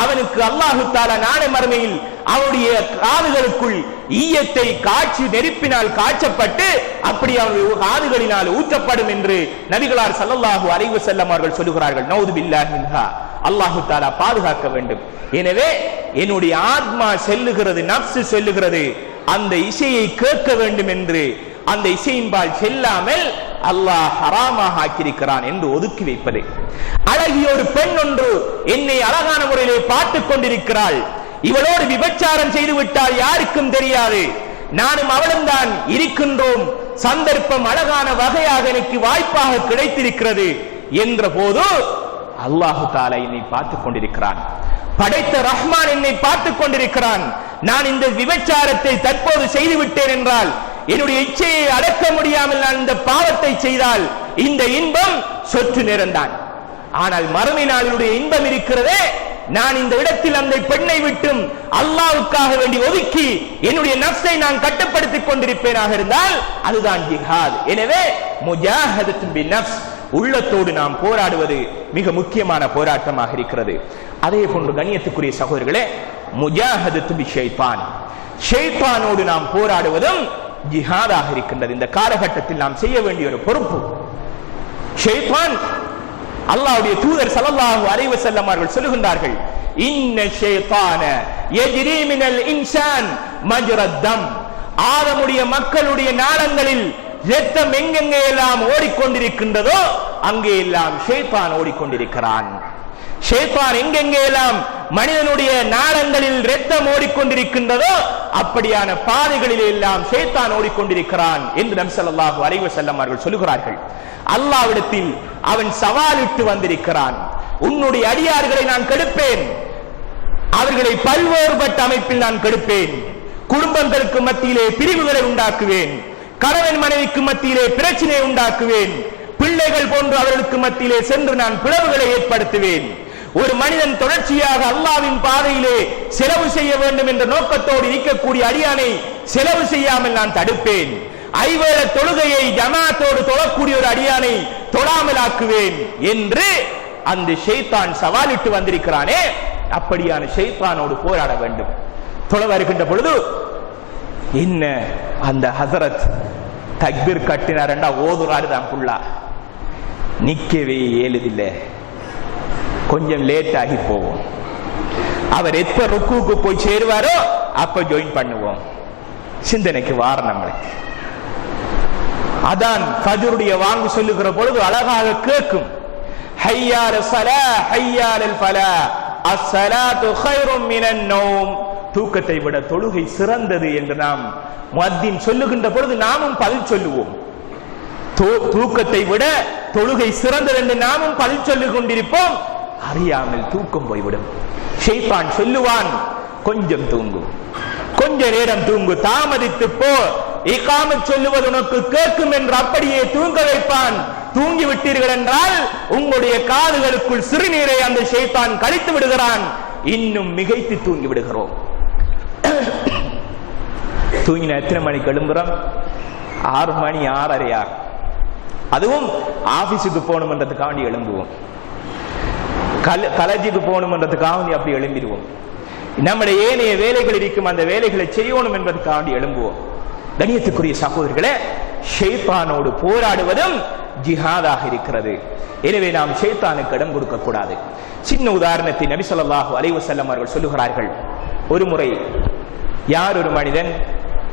அவனுக்கு அல்லாஹு தஆலா நாளை மறுமையில் அவருடைய காதுகளுக்குள் ஈயத்தை காய்ச்சி நெருப்பினால் காய்ச்சப்பட்டு அப்படி அவருடைய காதுகளினால் ஊற்றப்படும் என்று நபிகளார் ஸல்லல்லாஹு அலைஹி வஸல்லம் அவர்கள் சொல்லுகிறார்கள். நவுது பில்லாஹி மின்ஹா. அல்லாஹு தஆலா பாதுகாக்க வேண்டும். எனவே என்னுடைய ஆத்மா செல்லுகிறது, நப்சு செல்லுகிறது, அந்த இசையை கேட்க வேண்டும் என்று அந்த இசையின்பால் செல்லாமல் அல்லாஹ் ஹராமாக ஆக்கியிருக்கிறான் என்று ஒதுக்கி வைப்பது. அழகிய ஒரு பெண் ஒன்று என்னை அழகான முறையிலே பார்த்துக் கொண்டிருக்கிறாள், இவளோடு விபச்சாரம் செய்து விட்டால் யாருக்கும் தெரியாது, நானும் அவளும் தான் இருக்கின்றோம், சந்தர்ப்பம் அழகான வகையாக எனக்கு வாய்ப்பாக கிடைத்திருக்கிறது என்ற போது அல்லாஹு தஆலா என்னை பார்த்துக் கொண்டிருக்கிறான், படைத்த ரஹ்மான் என்னை பார்த்துக் கொண்டிருக்கிறான். நான் இந்த விபச்சாரத்தை தற்போது செய்து விட்டேன் என்றால், என்னுடைய இச்சையை அடக்க முடியாமல் நான் இந்த பாவத்தை செய்தால் இந்த இன்பம் சொற்று நேரம்தான். ஆனால் மறுமை நாளுடைய இன்பம் இருக்கிறதே, நான் இந்த இடத்தில் அந்த பெண்ணை விட்டும் அல்லாஹ்வுக்காக வேண்டி ஒதுக்கி என்னுடைய நஃப்ஸை நான் கட்டுப்படுத்திக் கொண்டிருப்பேனாக இருந்தால் அதுதான் ஜிஹாத். எனவே முஜாஹதத்துன் பின்னஃப்ஸ், உள்ளத்தோடு நாம் போராடுவது மிக முக்கியமான போராட்டமாக இருக்கிறது. அதே போன்று கண்ணியத்துக்குரிய சகோதரர்களே, முஜாஹதத்து பிஷைத்தான், ஷைத்தானோடு நாம் போராடுவதும் ஜிஹாதாக இருக்கின்றது. இந்த காலகட்டத்தில் நாம் செய்ய வேண்டிய ஒரு பொறுப்பு. ஷைத்தான், அல்லாஹ்வுடைய தூதர் ஸல்லல்லாஹு அலைஹி வஸல்லம் அவர்கள் சொல்லுகின்றார்கள், இன்ன ஷைத்தான யஜ்ரி மினல் இன்சான் மஜ்ரத் தம், ஆதமுடைய மக்களுடைய நாளங்களில் இரத்தம் எங்கெங்கே எல்லாம் ஓடிக்கொண்டிருக்கின்றதோ அங்கே எல்லாம் ஷைத்தான் ஓடிக்கொண்டிருக்கிறான். ஷைத்தான் எங்கெங்கே எல்லாம் மனிதனுடைய நாளங்களில் இரத்தம் ஓடிக்கொண்டிருக்கின்றதோ அப்படியான பாதைகளில் எல்லாம் ஷைத்தான் ஓடிக்கொண்டிருக்கிறான் என்று நபி ஸல்லல்லாஹு அலைஹி வஸல்லம் அவர்கள் சொல்லுகிறார்கள். அல்லாஹ்விடத்தில் அவன் சவாலிட்டு வந்திருக்கிறான், உன்னுடைய அடியார்களை நான் கெடுப்பேன், அவர்களை பல்வேறுபட்ட அமைப்பில் நான் கெடுப்பேன், குடும்பங்களுக்கு மத்தியிலே பிரிவுகளை உண்டாக்குவேன், கணவன் மனைவிக்கு மத்தியிலே பிரச்சனை உண்டாக்குவேன், பிள்ளைகள் போன்று அவர்களுக்கு மத்தியிலே சென்று நான் பிளவுகளை ஏற்படுத்துவேன். ஒரு மனிதன் தொடர்ச்சியாக அல்லாஹ்வின் பாதையிலே செலவு செய்ய வேண்டும் என்ற நோக்கத்தோடு இருக்கக்கூடிய அடியானை செலவு செய்யாமல் நான் தடுப்பேன். ஐவேள தொழுகையை ஜமாத்தோடு தொழக்கூடிய ஒரு அடியானை தொழாமல் ஆக்குவேன் என்று அந்த ஷைத்தான் சவாலிட்டு வந்திருக்கிறானே, அப்படியான ஷைத்தானோடு போராட வேண்டும். தொழ வருகின்ற பொழுது என்ன அந்த ஹஸரத் தக்பீர் கட்டினார்டா ஓதுறாரு தான் புள்ளா, நிக்கவே ஏழுதில்லை, கொஞ்சம் லேட் ஆகி போவோம், அவர் எப்ப ருக்குவுக்கு போய் சேருவாரோ அப்ப ஜாயின் பண்ணுவோம். சிந்தனைக்கு வார நம்மளுக்கு அதான் ஃபஜ்ருடைய வாங்கு சொல்லுகிற பொழுது அழகாக கேட்கும், ஹய்யால ஸலா ஹய்யாலல் ஃபலா அஸ்ஸலாத்து கைரும் மினன் நௌம், தூக்கத்தை விட தொழுகை சிறந்தது என்று நாம் முஅத்தின் சொல்லுகின்ற பொழுது நாமும் பதில் சொல்லுவோம். தூக்கத்தை விட தொழுகை சிறந்தது என்று நாமும் பதில் சொல்லிக் கொண்டிருப்போம். அறியாமல் தூக்கம் போய்விடும். ஷைத்தான் சொல்லுவான், கொஞ்சம் தூங்கு, கொஞ்ச நேரம் தூங்கு, தாமதித்து போ, இகாமத் சொல்லுவது உனக்கு கேட்கும் என்று அப்படியே தூங்க வைப்பான். தூங்கி விட்டீர்கள் என்றால் உங்களுடைய காதுகளுக்குள் சிறுநீரை அந்த ஷைத்தான் கழித்து விடுகிறான். இன்னும் மிகைத்து தூங்கி விடுகிறோம். தூங்கின எத்தனை மணிக்கு எழும்புறோம்? 6 மணி 6:30. அதுவும் ஆபீஸுக்கு போகணும்ன்றதுக்காண்டி எழும்புவோம், காலேஜுக்கு போகணும்ன்றதுக்காண்டி அப்படி எழும்பிடுவோம். நம்முடைய ஏனைய வேலைகள் இருக்கும், அந்த வேலைகளை செய்யணும் என்பதற்காண்டி எழும்புவோம். கண்ணியத்துக்குரிய சகோதரர்களே, ஷைத்தானோடு போராடுவதும் ஜிஹாதாக இருக்கிறது. எனவே நாம் ஷைத்தானுக்கு இடம் கொடுக்க கூடாது. சின்ன உதாரணத்தை நபி ஸல்லல்லாஹு அலைஹி வஸல்லம் அவர்கள் சொல்லுகிறார்கள். ஒரு முறை யார் ஒரு மனிதன்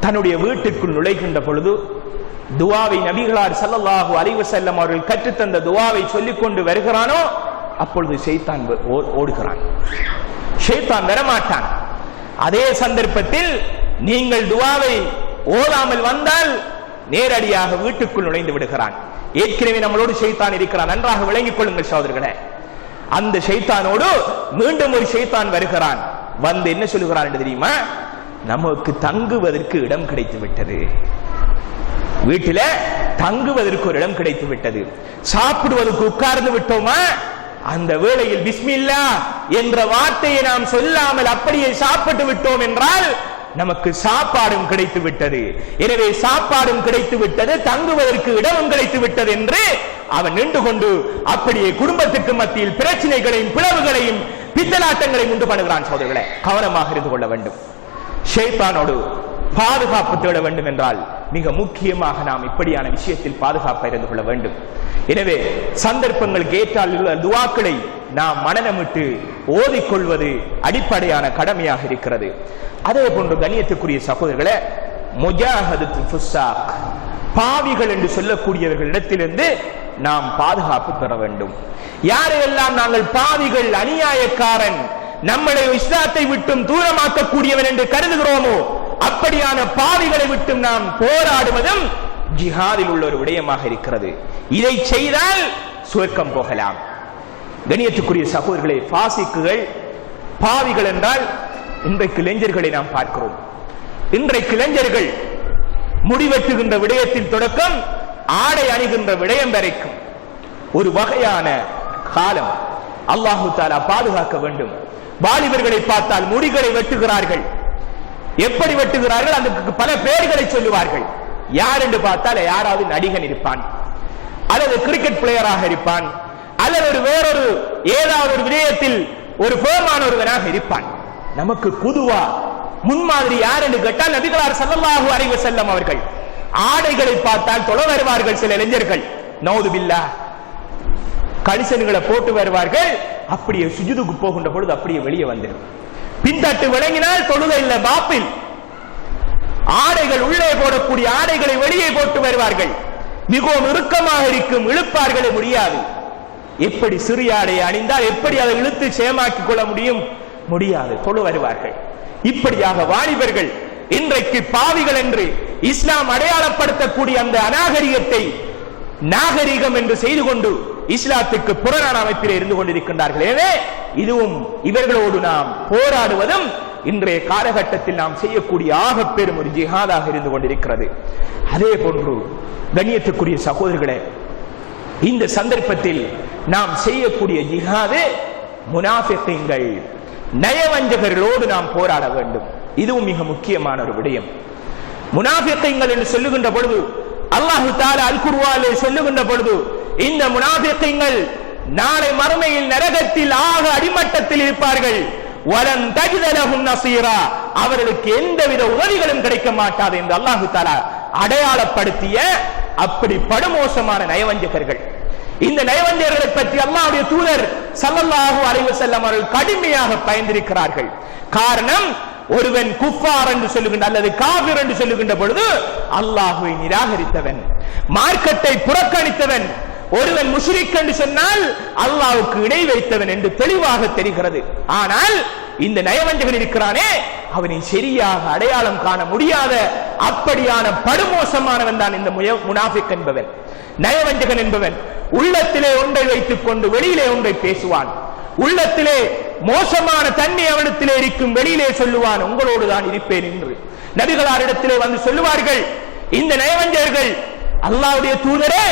தன்னுடைய வீட்டுக்குள் நுழைகின்ற பொழுது துஆவை நபிகளார் ஸல்லல்லாஹு அலைஹி வஸல்லம் அவர்கள் கற்றுத்தந்த துஆவை சொல்லிக் கொண்டு வருகிறானோ அப்பொழுது ஷைத்தான் ஓடுகிறான், ஷைத்தான் வரமாட்டான். அதே சந்தர்ப்பத்தில் நீங்கள் துஆவை ஓதாமல் வந்தால் நேரடியாக வீட்டுக்குள் நுழைந்து விடுகிறான். ஏற்கனவே நம்மளோடு ஷைத்தான் இருக்கிறான், நன்றாக விளங்கிக் கொள்ளுங்கள் சகோதரர்களே. அந்த ஷைத்தானோடு மீண்டும் ஒரு ஷைத்தான் வருகிறான். வந்து என்ன சொல்லுகிறான் என்று தெரியுமா? நமக்கு தங்குவதற்கு இடம் கிடைத்து விட்டது, வீட்டில தங்குவதற்கு ஒரு இடம் கிடைத்து விட்டது, சாப்பிடுவதற்கு உட்கார்ந்து விட்டோமா, அந்த வேளையில் பிஸ்மில்லா என்ற வார்த்தையை நாம் சொல்லாமல் அப்படியே சாப்பிட்டு விட்டோம் என்றால் நமக்கு சாப்பாடும் கிடைத்து விட்டது. எனவே சாப்பாடும் கிடைத்து விட்டது, தங்குவதற்கு இடமும் கிடைத்து விட்டது என்று அவன் நின்று கொண்டு அப்படியே குடும்பத்துக்கு மத்தியில் பிரச்சனைகளையும் பிளவுகளையும் பித்தலாட்டங்களையும் உண்டு பண்ணுகிறான். சோதரர்களே, கவனமாக இருந்து கொள்ள வேண்டும். ஷைத்தானோடு பாதுகாப்பு தேட வேண்டும் என்றால் மிக முக்கியமாக நாம் இப்படியான விஷயத்தில் பாதுகாப்பாக இருந்து கொள்ள வேண்டும். எனவே சந்தர்ப்பங்களுக்கு ஏற்றால் உள்ள துஆக்களை நாம் மனனமிட்டு ஓதிக்கொள்வது அடிப்படையான கடமையாக இருக்கிறது. அதே போன்று கண்ணியத்துக்குரிய சகோதரர்களே, முஜாஹதத்து ஃபுஸ்ஸாக், பாவிகள் என்று சொல்லக்கூடியவர்களிடத்திலிருந்து நாம் பாதுகாப்பு பெற வேண்டும். யாரையெல்லாம் நாங்கள் பாவிகள், அநியாயக்காரன், நம்மளை இஸ்லாத்தை விட்டும் தூரமாக்கக்கூடியவன் என்று கருதுகிறோமோ அப்படியான பாவிகளை விட்டும் நாம் போராடுவதும் ஜிஹாதில் உள்ள ஒரு விடயமாக இருக்கிறது. இதை செய்தால் சுவர்க்கம் போகலாம். கண்ணியத்துக்குரிய சகோதரர்களே, பாசிக்குகள், பாவிகள் என்றால் இன்றைக்கு இளைஞர்களை நாம் பார்க்கிறோம். இன்றைக்கு இளைஞர்கள் முடிவெட்டுகின்ற விடயத்தில் தொடக்கம் ஆடை அணிகின்ற விடயம் வரைக்கும் ஒரு வகையான காலம். அல்லாஹு தஆலா பாதுகாக்க வேண்டும். வாலிபர்களை பார்த்தால் முடிகளை வெட்டுகிறார்கள். எப்படி வெட்டுகிறார்கள்? அதுக்கு பல பெயர்களை சொல்லுவார்கள். யார் என்று பார்த்தால் யாராவது நடிகன் இருப்பான், அல்லது கிரிக்கெட் பிளேயராக இருப்பான், அல்லது வேறொரு ஏதாவது ஒரு விடயத்தில் ஒரு பேமான ஒருவனாக இருப்பான். நமக்கு குதுவா முன்மாதிரி யார் என்று கேட்டால் நபிகளார் ஸல்லல்லாஹு அலைஹி வஸல்லம் அவர்கள். ஆடைகளை பார்த்தால் தொழ வருவார்கள் சில இளைஞர்கள், நௌது பில்லாஹ், கலிசன்களை போட்டு வருவார்கள். அப்படியே சுஜூதுக்கு போகின்ற பொழுது அப்படியே வெளியே வந்துடும். பின்தட்டு விளங்கினால் தொழுகை இல்லை, பாப்பில். ஆடைகள் உள்ளே போடக்கூடிய ஆடைகளை வெளியே போட்டு வருவார்கள். மிகவும் இறுக்கமாக இருக்கும், இழுப்பார்களே முடியாது. எப்படி சிறிய ஆடையை அணிந்தால் எப்படி அதை இழுத்து சேமாக்கிக் கொள்ள முடியும்? முடியாது. தொழு வருவார்கள். இப்படியாக வாலிபர்கள் இன்றைக்கு பாவிகள் என்று இஸ்லாம் அடையாளப்படுத்தக்கூடிய அந்த அநாகரிகத்தை நாகரிகம் என்று செய்து கொண்டு இஸ்லாத்துக்கு புறநான அமைப்பில் இருந்து கொண்டிருக்கின்றார்கள். எனவே இதுவும் இவர்களோடு நாம் போராடுவதும் இன்றைய காலகட்டத்தில் நாம் செய்யக்கூடிய ஆகப் பெரும் ஒரு ஜிஹாதாக இருந்து கொண்டிருக்கிறது. அதே போன்று கண்ணியத்துக்குரிய சகோதரர்களே, இந்த சந்தர்ப்பத்தில் நாம் செய்யக்கூடிய ஜிஹாது முனாஃபிகீன்கள், நயவஞ்சகர்களோடு நாம் போராட வேண்டும். இதுவும் மிக முக்கியமான ஒரு விடயம். முனாஃபிகீன்கள் என்று சொல்லுகின்ற பொழுது அல்லாஹு தஆலா அல் குர்ஆனிலே சொல்லுகின்ற பொழுது இந்த முனாஃபிகீன்கள் நாளை மறுமையில் நரகத்தில் ஆக அடிமட்டத்தில் இருப்பார்கள். வலன் தஜித லஹும் நஸீரா, அவர்களுக்கு எந்தவித உதவிகளும் கிடைக்க மாட்டாது என்று அல்லாஹு தஆலா அடையாளப்படுத்திய அப்படி படுமோசமான நயவஞ்சகர்கள். இந்த நயவஞ்சகர்களை பற்றி அல்லாஹ்வுடைய தூதர் ஸல்லல்லாஹு அலைஹி வஸல்லம் அவர்கள் கடுமையாக பயந்திருக்கிறார்கள். காரணம், ஒருவன் குஃபார் என்று சொல்லுகின்ற அல்லது காஃபிர் என்று சொல்லுகின்ற பொழுது அல்லாஹ்வை நிராகரித்தவன், மார்க்கத்தை புறக்கணித்தவன். ஒருவன் முஷ்ரிக் என்று சொன்னால் அல்லாஹ்வுக்கு இணை வைத்தவன் என்று தெளிவாக தெரிகிறது. ஆனால் இந்த நயவஞ்சகன் இருக்கிறானே, அவனை சரியாக அடையாளம் காண முடியாத அப்படியான படுமோசமானவன் தான் இந்த முனாஃபிக் என்பவன். நயவஞ்சகன் என்பவன் உள்ளத்திலே ஒன்றை வைத்துக் கொண்டு வெளியிலே ஒன்றை பேசுவான். உள்ளத்திலே மோசமான தன்மை அவனிடத்திலே இருக்கும், வெளியிலே சொல்லுவான் உங்களோடு தான் இருப்பேன் என்று. நபிகளாரிடத்திலே வந்து சொல்லுவார்கள் இந்த நயவஞ்சகர்கள், அல்லாஹ்வுடைய தூதரே,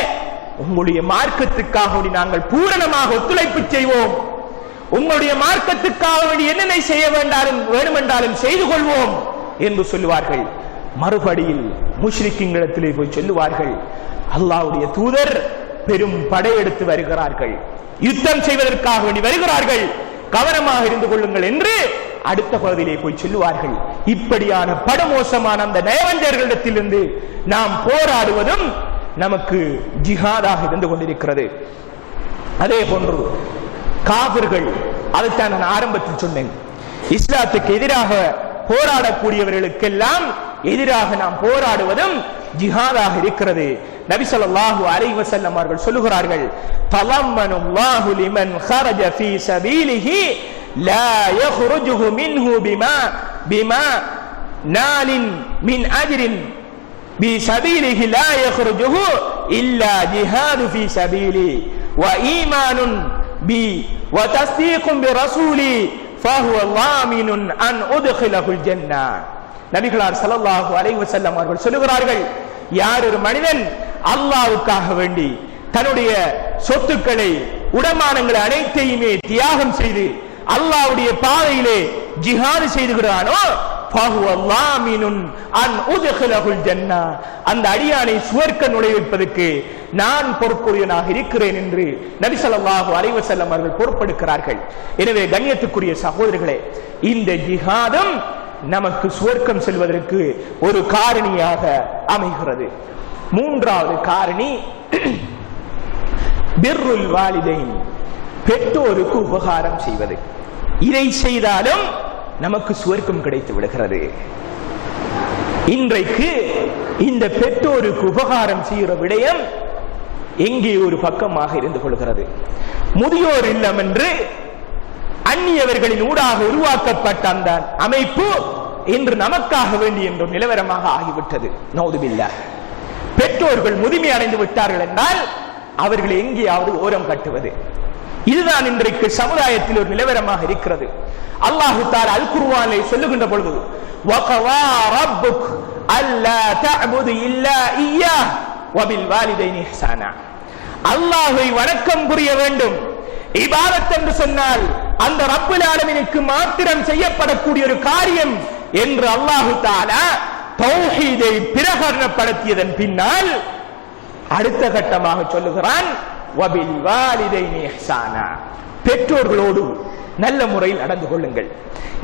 உங்களுடைய மார்க்கத்துக்காக நாங்கள் பூரணமாக ஒத்துழைப்பு செய்வோம், உங்களுடைய மார்க்கத்துக்காக என்னென்ன செய்ய வேண்டுமென்றாலும் செய்து கொள்வோம் என்று சொல்லுவார்கள். மறுபடியில் முஷ்ரிக்கிங்களிடத்திலே போய் சொல்லுவார்கள், அல்லாஹ்வுடைய தூதர் பெரும் படையெடுத்து வருகிறார்கள், யுத்தம் செய்வதற்காக வேண்டி வருகிறார்கள், கவனமாக இருந்து கொள்ளுங்கள் என்று அடுத்த பகுதியிலே போய் சொல்லுவார்கள். இப்படியான படுமோசமான அந்த நயவஞ்சகர்களிடத்திலிருந்து நாம் போராடுவதும் நமக்கு ஜிஹாதாக இருந்து கொண்டிருக்கிறது. அதே போன்று காபிர்கள், அதைத்தான் நான் ஆரம்பத்தில் சொன்னேன், இஸ்லாத்துக்கு எதிராக போராடக்கூடியவர்களுக்கெல்லாம் எதிராக நாம் போராடுவதும் ஜிஹாதாக இருக்கிறது. நபி ஸல்லல்லாஹு அலைஹி வஸல்லம் அவர்கள் சொல்லுகிறார்கள், தலம்மனுல்லாஹு லிமன் خرج في سبيله لا يخرجه منه بما نال من اجر بسبيله لا يخرجه الا جهاد في سبيلي وايمان بي وتصديق برسولي فهو ضامن ان ادخله الجنه. நபிகளார் ஸல்லல்லாஹு அலைஹி வஸல்லம் அவர்கள் சொல்லுகிறார்கள், யார் ஒரு மனிதன் அல்லாஹ்வுக்காக வேண்டி தன்னுடைய சொத்துக்களை உடமானங்களை அனைத்தையுமே தியாகம் செய்து அல்லாஹ்வுடைய பாதையிலே ஜிஹாது செய்துகிறானோ அந்த அடியானை சுவர்க்க நுழைவிப்பதற்கு நான் பொறுப்புடையவனாக இருக்கிறேன் என்று நபி ஸல்லல்லாஹு அலைஹி வஸல்லம் அவர்கள் பொறுப்பெடுக்கிறார்கள். எனவே கண்ணியத்துக்குரிய சகோதரர்களே, இந்த ஜிஹாதும் நமக்கு சுவர்க்கம் செல்வதற்கு ஒரு காரணியாக அமைகிறது. மூன்றாவது காரணி பிர்ருல் வாலிதைன், பெற்றோருக்கு உபகாரம் செய்வது. இதை செய்தாலும் நமக்கு சுவர்க்கம் கிடைத்து விடுகிறது. இன்றைக்கு இந்த பெற்றோருக்கு உபகாரம் செய்கிற விடயம் எங்கே ஒரு பக்கமாக இருந்து கொள்கிறது. முதியோர் இல்லம் என்று அந்நியவர்களின் ஊடாக உருவாக்கப்பட்ட அந்த அமைப்பு இன்று நமக்காக வேண்டி என்ற நிலவரமாக ஆகிவிட்டது. நௌதுபில்லாஹ். பெற்றோர்கள் முதுமை அடைந்து விட்டார்கள் என்றால் அவர்களை எங்கேயாவது ஓரம் கட்டுவது, இதுதான் இன்றைக்கு சமுதாயத்தில் ஒரு நிலவரமாக இருக்கிறது. அல்லாஹு தஆலா அல் குர்ஆனிலே சொல்லுகின்ற பொழுது வகவா ரப்புக் அல்லா தஅபுது இல்லா இய்யாஹ் வபில் வாலிதைனி இஹ்சானா, அல்லாஹ்வை வணக்கம் புரிய வேண்டும். இபாதத் என்று சொன்னால் அந்த ரப்புல் ஆலமீனுக்கு மாத்திரம் செய்யப்படக்கூடிய ஒரு காரியம் என்று அல்லாஹு தஆலா தௌஹீதை பிரகடனப்படுத்தியதன் பின்னால் அடுத்த கட்டமாக சொல்லுகிறான் வபில் வாலிதைனி இஹ்சானா, பெற்றோர்களோடு நல்ல முறையில் நடந்து கொள்ளுங்கள்.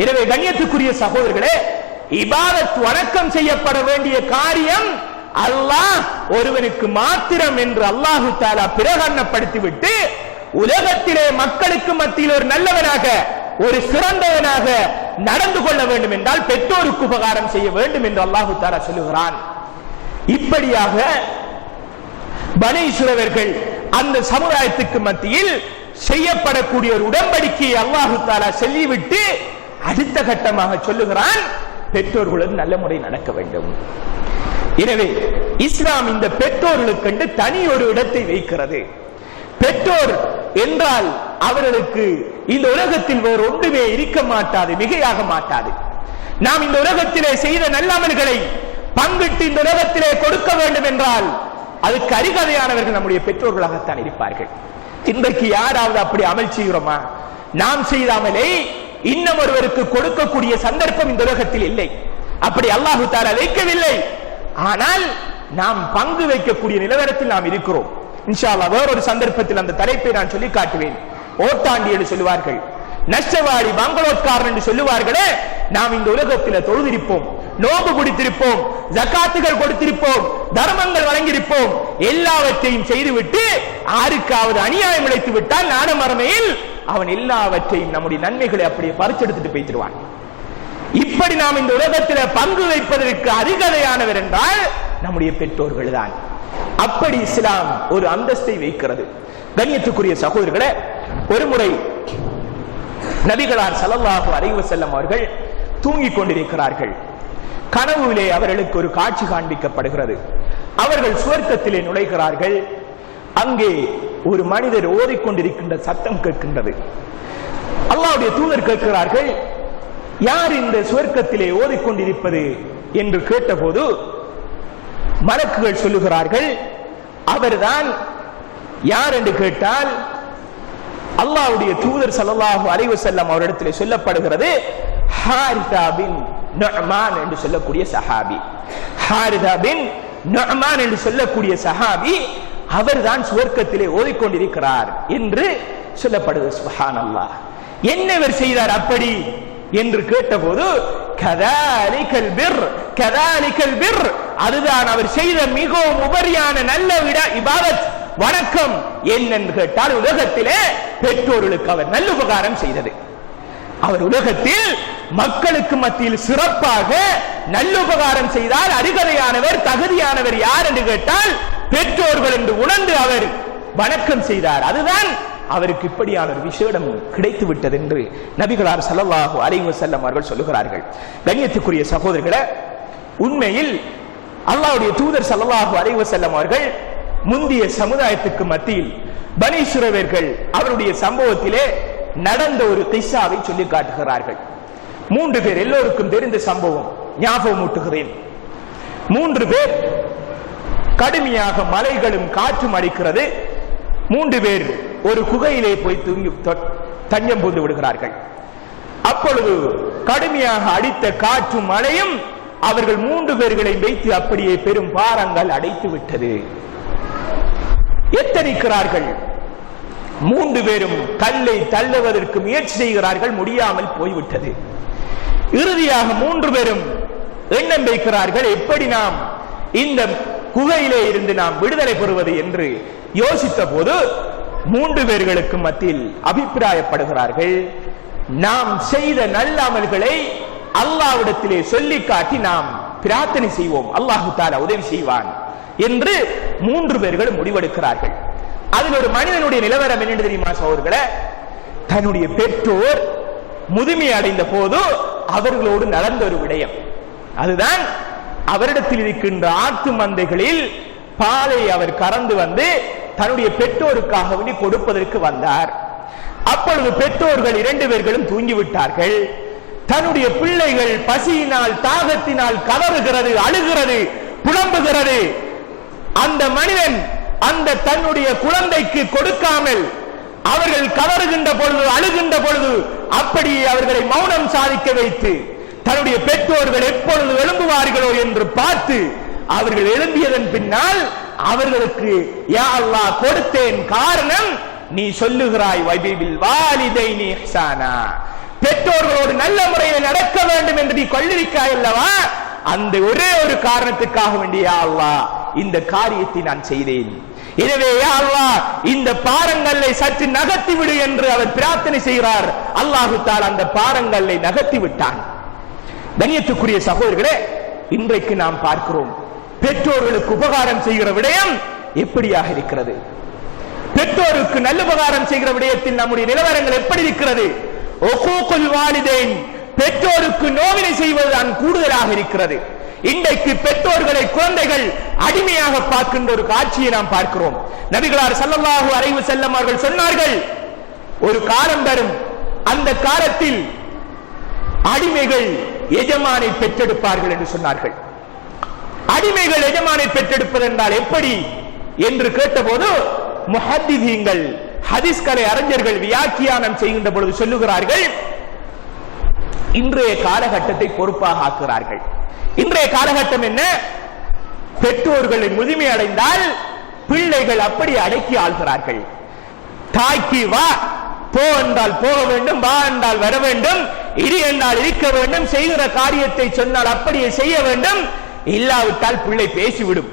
எனவே கண்ணியத்துக்குரிய சகோதரர்களே, இபாதத் வணக்கம் செய்யப்பட வேண்டிய காரியம் அல்லாஹ் ஒருவனுக்கு மாத்திரம் என்று அல்லாஹு தஆலா பிரகடனப்படுத்திவிட்டு உலகத்திலே மக்களுக்கு மத்தியில் ஒரு நல்லவனாக ஒரு சிறந்தவனாக நடந்து கொள்ள வேண்டும் என்றால் பெற்றோருக்கு உபகாரம் செய்ய வேண்டும் என்று அல்லாஹு தஆலா சொல்லுகிறான். இப்படியாக பனி இஸ்ரவேலர்கள் அந்த சமுதாயத்துக்கு மத்தியில் செய்யப்படக்கூடிய ஒரு உடன்படிக்கையை அல்லாஹு தஆலா சொல்லிவிட்டு அடுத்த கட்டமாக சொல்லுகிறான் பெற்றோர்களுடன் நல்ல முறை நடக்க வேண்டும். எனவே இஸ்லாம் இந்த பெற்றோர்களுக்கு தனி ஒரு இடத்தை வைக்கிறது. பெற்றோர் என்றால் அவர்களுக்கு இந்த உலகத்தில் வேறு ஒன்றுமே இருக்க மாட்டாது, மிகையாக மாட்டாது. நாம் இந்த உலகத்திலே செய்த நல்லமல்களை பங்கிட்டு இந்த உலகத்திலே கொடுக்க வேண்டும் என்றால் அதுக்கு அருகதையானவர்கள் நம்முடைய பெற்றோர்களாகத்தான் இருப்பார்கள். இன்றைக்கு யாராவது அப்படி அமல் செய்கிறோமா? நாம் செய்தாமலே இன்னும் ஒருவருக்கு கொடுக்கக்கூடிய சந்தர்ப்பம் இந்த உலகத்தில் இல்லை. அப்படி அல்லாஹு தஆலா வைக்கவில்லை. ஆனால் நாம் பங்கு வைக்கக்கூடிய நிலவரத்தில் நாம் இருக்கிறோம். இன்ஷா அல்லாஹ் வேறொரு சந்தர்ப்பத்தில் அந்த தலைப்பை நான் சொல்லி காட்டுவேன். ஓட்டாண்டி என்று சொல்லுவார்கள், நஷ்டவாடி பங்களோட்காரன் என்று சொல்லுவார்களே, நாம் இந்த உலகத்தில் தொழுதிருப்போம், நோன்பு பிடித்திருப்போம், ஜகாத்துகள் கொடுத்திருப்போம், தர்மங்கள் வழங்கியிருப்போம், எல்லாவற்றையும் செய்துவிட்டு யாருக்காவது அநியாயம் இழைத்து விட்டால் நாட மறுமையில் அவன் எல்லாவற்றையும் நம்முடைய நன்மைகளை அப்படியே பறிச்செடுத்துட்டு போய்த்திருவான். இப்படி நாம் இந்த உலகத்தில் பங்கு வைப்பதற்கு அருகதையானவர் என்றால் நம்முடைய பெற்றோர்கள் தான். அப்படி இஸ்லாம் ஒரு அந்தஸ்தை வைக்கிறது. கண்ணியத்துக்குரிய சகோதரர்களே, ஒரு முறை நபிகளார் ஸல்லல்லாஹு அலைஹி வஸல்லம் அவர்கள் தூங்கிக் கொண்டிருக்கிறார்கள். கனவுவிலே அவர்களுக்கு ஒரு காட்சி காண்பிக்கப்படுகிறது. அவர்கள் சுவர்க்கத்திலே நுழைகிறார்கள். அங்கே ஒரு மனிதர் ஓதிக்கொண்டிருக்கின்ற சத்தம் கேட்கின்றது. அல்லாஹ்வுடைய தூதர் கேட்கிறார்கள், யார் இந்த சுவர்க்கத்திலே ஓதிக்கொண்டிருப்பது என்று கேட்டபோது மலக்குகள் சொல்லுகிறார்கள், அவர்தான். யார் என்று கேட்டால் அல்லாஹ்வுடைய தூதர் ஸல்லல்லாஹு அலைஹி வஸல்லம் அவரிடத்திலே சொல்லப்படுகிறது ஹாரிதா பின் நுஅமான் என்று சொல்லக்கூடிய சஹாபி. ஹாரிதா பின் நுஅமான் என்று சொல்லக்கூடிய சஹாபி அவர்தான் சுவர்க்கத்திலே ஓதிக்கொண்டிருக்கிறார் என்று சொல்லப்படுகிறது. சுப்ஹானல்லாஹ். என்ன இவர் செய்தார் அப்படி என்று கேட்டபோது கதாலிகல் பிர், கதாலிகல் பிர், அதுதான் அவர் செய்த மிகவும் உபரியான நல்ல இபாதத் வணக்கம். என்னென்று கேட்டால் உலகத்திலே பெற்றோர்களுக்கு அவர் நல்ல உபகாரம் செய்தது. அவர் உலகத்தில் மக்களுக்கு மத்தியில் சிறப்பாக நல்ல உபகாரம் செய்தால் அருகதையானவர் தகுதியானவர் யார் என்று கேட்டால் பெற்றோர்கள் என்று உணர்ந்து அவர் வணக்கம் செய்தார். அதுதான் அவருக்கு இப்படியான ஒரு விசேடம் கிடைத்து விட்டது என்று நபிகளார் ஸல்லல்லாஹு அலைஹி வஸல்லம் அவர்கள் சொல்லுகிறார்கள். கண்ணியத்துக்குரிய சகோதரர்களே, உண்மையில் அல்லாஹ்வுடைய தூதர் ஸல்லல்லாஹு அலைஹி வஸல்லம் அவர்கள் முந்திய சமுதாயத்துக்கு மத்தியில் பனி இஸ்ரவேலர்கள் அவருடைய சம்பவத்திலே நடந்த ஒரு கிஸ்ஸாவை சொல்லி காட்டுகிறார்கள். 3 பேர், எல்லோருக்கும் தெரிந்த சம்பவம், ஞாபகம் ஊட்டுகிறேன். 3 பேர் கடுமையாக மலைகளும் காற்றும் அடிக்கிறது. 3 பேர் ஒரு குகையிலே போய் தஞ்சம் புகுந்து விடுகிறார்கள். அப்பொழுது கடுமையாக அடித்த காற்றும் மழையும் அவர்கள் 3 பேர்களை வைத்து அப்படியே பெரும் பாரங்கள் அடைத்து விட்டது. எத்தனிக்கிறார்கள். 3 பேரும் கல்லை தள்ளுவதற்கு முயற்சி செய்கிறார்கள், முடியாமல் போய்விட்டது. இறுதியாக 3 பேரும் எண்ணம் வைக்கிறார்கள், எப்படி நாம் இந்த குகையிலே இருந்து நாம் விடுதலை பெறுவது என்று யோசித்த போது 3 பேர்களுக்கு மத்தியில் அபிப்பிராயப்படுகிறார்கள், நாம் செய்த நல்ல அமல்களை அல்லாஹ்விடத்திலே சொல்லி காட்டி நாம் பிரார்த்தனை செய்வோம், அல்லாஹ் தஆலா உதவி செய்வான் என்று 3 பேர்கள் முடிவெடுக்கிறார்கள். அதில் ஒரு மனிதனுடைய நிலவரம் என்ன தெரியுமா சகோதரர்களே? தன்னுடைய பெற்றோர் முதுமை அடைந்த போது அவர்களோடு நடந்த ஒரு விடயம், அதுதான் அவரிடத்தில் இருக்கின்ற ஆட்டு மந்தைகளில் பாலை அவர் கறந்து வந்து தன்னுடைய பெற்றோருக்காக வேண்டி கொடுப்பதற்கு வந்தார். அப்பொழுது பெற்றோர்கள் 2 பேர்களும் தூங்கிவிட்டார்கள். தன்னுடைய பிள்ளைகள் பசியினால் தாகத்தினால் கதறுகிறது, அழுகிறது, புலம்புகிறது. அந்த மனிதன் அந்த தன்னுடைய குழந்தைக்கு கொடுக்காமல் அவர்கள் கதறுகின்ற பொழுது, அழுகின்ற பொழுது அப்படி அவர்களை மௌனம் சாதிக்க வைத்து தன்னுடைய பெற்றோர்கள் எப்பொழுது எழும்புவார்களோ என்று பார்த்து அவர்கள் எழும்பியதன் பின்னால் அவர்களுக்கு யா அல்லாஹ் கொடுத்தேன், காரணம் நீ சொல்லுகிறாய் வைபில் வாலிதைனி இஹ்சானா, பெற்றோர்களோடு நல்ல முறையில் நடக்க வேண்டும் என்று நீ கொள்ளிருக்காய் அல்லவா, அந்த ஒரே ஒரு காரணத்துக்காக வேண்டிய யா அல்லாஹ் இந்த காரியத்தை நான் செய்தேன். எனவே யா அல்லாஹ் இந்த பாரங்களை சற்று நகர்த்தி விடு என்று அவர் பிரார்த்தனை செய்கிறார். அல்லாஹு தஆலா அந்த பாரங்களை நகர்த்தி விட்டான். கண்ணியத்துக்குரிய சகோதரர்களே, இன்றைக்கு நாம் பார்க்கிறோம் பெற்றோர்களுக்கு உபகாரம் செய்கிற விடயம் எப்படியாக இருக்கிறது. பெற்றோருக்கு நல்ல உபகாரம் செய்கிற விடயத்தில் நம்முடைய நிலவரங்கள் எப்படி இருக்கிறது? உகூகுல் வாலிதைன், பெற்றோருக்கு நோவினை செய்வதுதான் கூடுதலாக இருக்கிறது. இன்றைக்கு பெற்றோர்களை குழந்தைகள் அடிமையாக பார்க்கின்ற ஒரு காட்சியை நாம் பார்க்கிறோம். நபிகளார் ஸல்லல்லாஹு அலைஹி வஸல்லம் அவர்கள் சொன்னார்கள், ஒரு காலம் வரும், அந்த காலத்தில் அடிமைகள் எஜமானை பெற்றெடுப்பார்கள் என்று சொன்னார்கள். அடிமைகள் எஜமானை பெற்றெடுப்பது என்றால் எப்படி என்று கேட்டபோது முஹத்திதீன்கள், ஹதீஸ் கலை அறிஞர்கள் வியாக்கியானம் செய்கின்ற பொழுது சொல்லுகிறார்கள், இன்றைய காலகட்டத்தை பொறுப்பாக ஆக்குகிறார்கள். இன்றைய காலகட்டம் என்ன? பெற்றோர்களை முதுமை அடைந்தால் பிள்ளைகள் அப்படி அடக்கி ஆள்கிறார்கள். தாய்க்கு வா போ என்றால் போக வேண்டும், வா என்றால் வர வேண்டும், இரு என்றால் இருக்க வேண்டும், செய்கிற காரியத்தை சொன்னால் அப்படியே செய்ய வேண்டும், இல்லாவிட்டால் பிள்ளை பேசிவிடும்.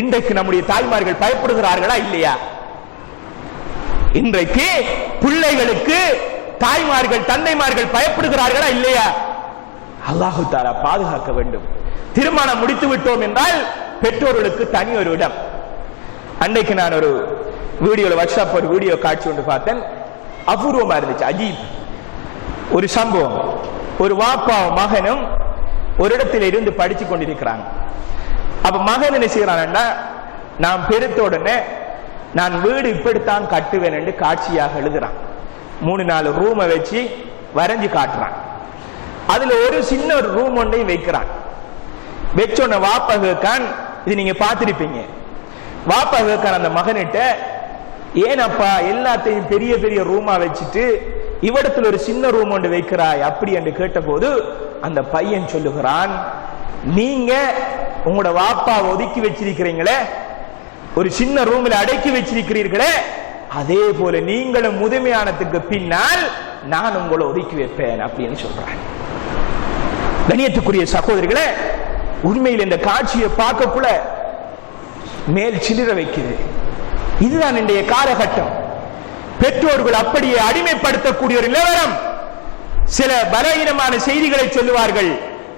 இன்றைக்கு நம்முடைய தாய்மார்கள் பயப்படுகிறார்களா இல்லையா? இன்றைக்கு பிள்ளைகளுக்கு தாய்மார்கள் தந்தைமார்கள் பயப்படுகிறார்களா இல்லையா? அல்லாஹு தஆலா பாதுகாக்க வேண்டும். திருமணம் முடித்து விட்டோம் என்றால் பெற்றோர்களுக்கு தனி ஒரு இடம். அன்னைக்கு நான் ஒரு வீடியோல வாட்ஸ்அப் ஒரு வீடியோ காட்சி ஒன்று பார்த்தேன், அபூர்வமா இருந்துச்சு, அஜீப் ஒரு சம்பவம். ஒரு வாப்பாவும் மகனும் ஒரு இடத்துல இருந்து படிச்சு கொண்டிருக்கிறாங்க. அப்ப மகன் என்ன செய்யறான்னா, நான் பெருத்த உடனே நான் வீடு இப்படித்தான் கட்டுவேன் என்று காட்சியாக எழுதுறான். 3-4 ரூமை வச்சு வரைஞ்சு காட்டுறான். அதுல ஒரு சின்ன ஒரு ரூம் ஒன்றையும் வைக்கிறான். வச்சோன்ன வாப்பா கேட்கான், இது நீங்க பார்த்திருப்பீங்க. வாப்பா கேட்கான் அந்த மகனிட்ட, ஏனப்பா எல்லாத்தையும் பெரிய பெரிய ரூமா வச்சுட்டு இவ்விடத்துல ஒரு சின்ன ரூம் ஒன்று வைக்கிறாய் அப்படி என்று கேட்ட போது அந்த பையன் சொல்லுகிறான், நீங்க உங்களோட வாப்பா ஒதுக்கி வச்சிருக்கிறீங்களே, ஒரு சின்ன ரூம்ல அடக்கி வச்சிருக்கிறீர்களே, அதே போல நீங்களும் முதுமையானத்துக்கு பின்னால் நான் உங்களை ஒதுக்கி வைப்பேன் அப்படின்னு சொல்றான். கண்ணியத்துக்குரிய சகோதரிகளே, உண்மையில் இந்த காட்சியை பார்க்கக்குள்ள மேல் சிலிர வைக்கிறது. இதுதான் இன்றைய காலகட்டம். பெற்றோர்கள் அப்படியே அடிமைப்படுத்தக்கூடிய ஒரு நிலவரம். சில பலவீனமான செய்திகளை சொல்லுவார்கள்.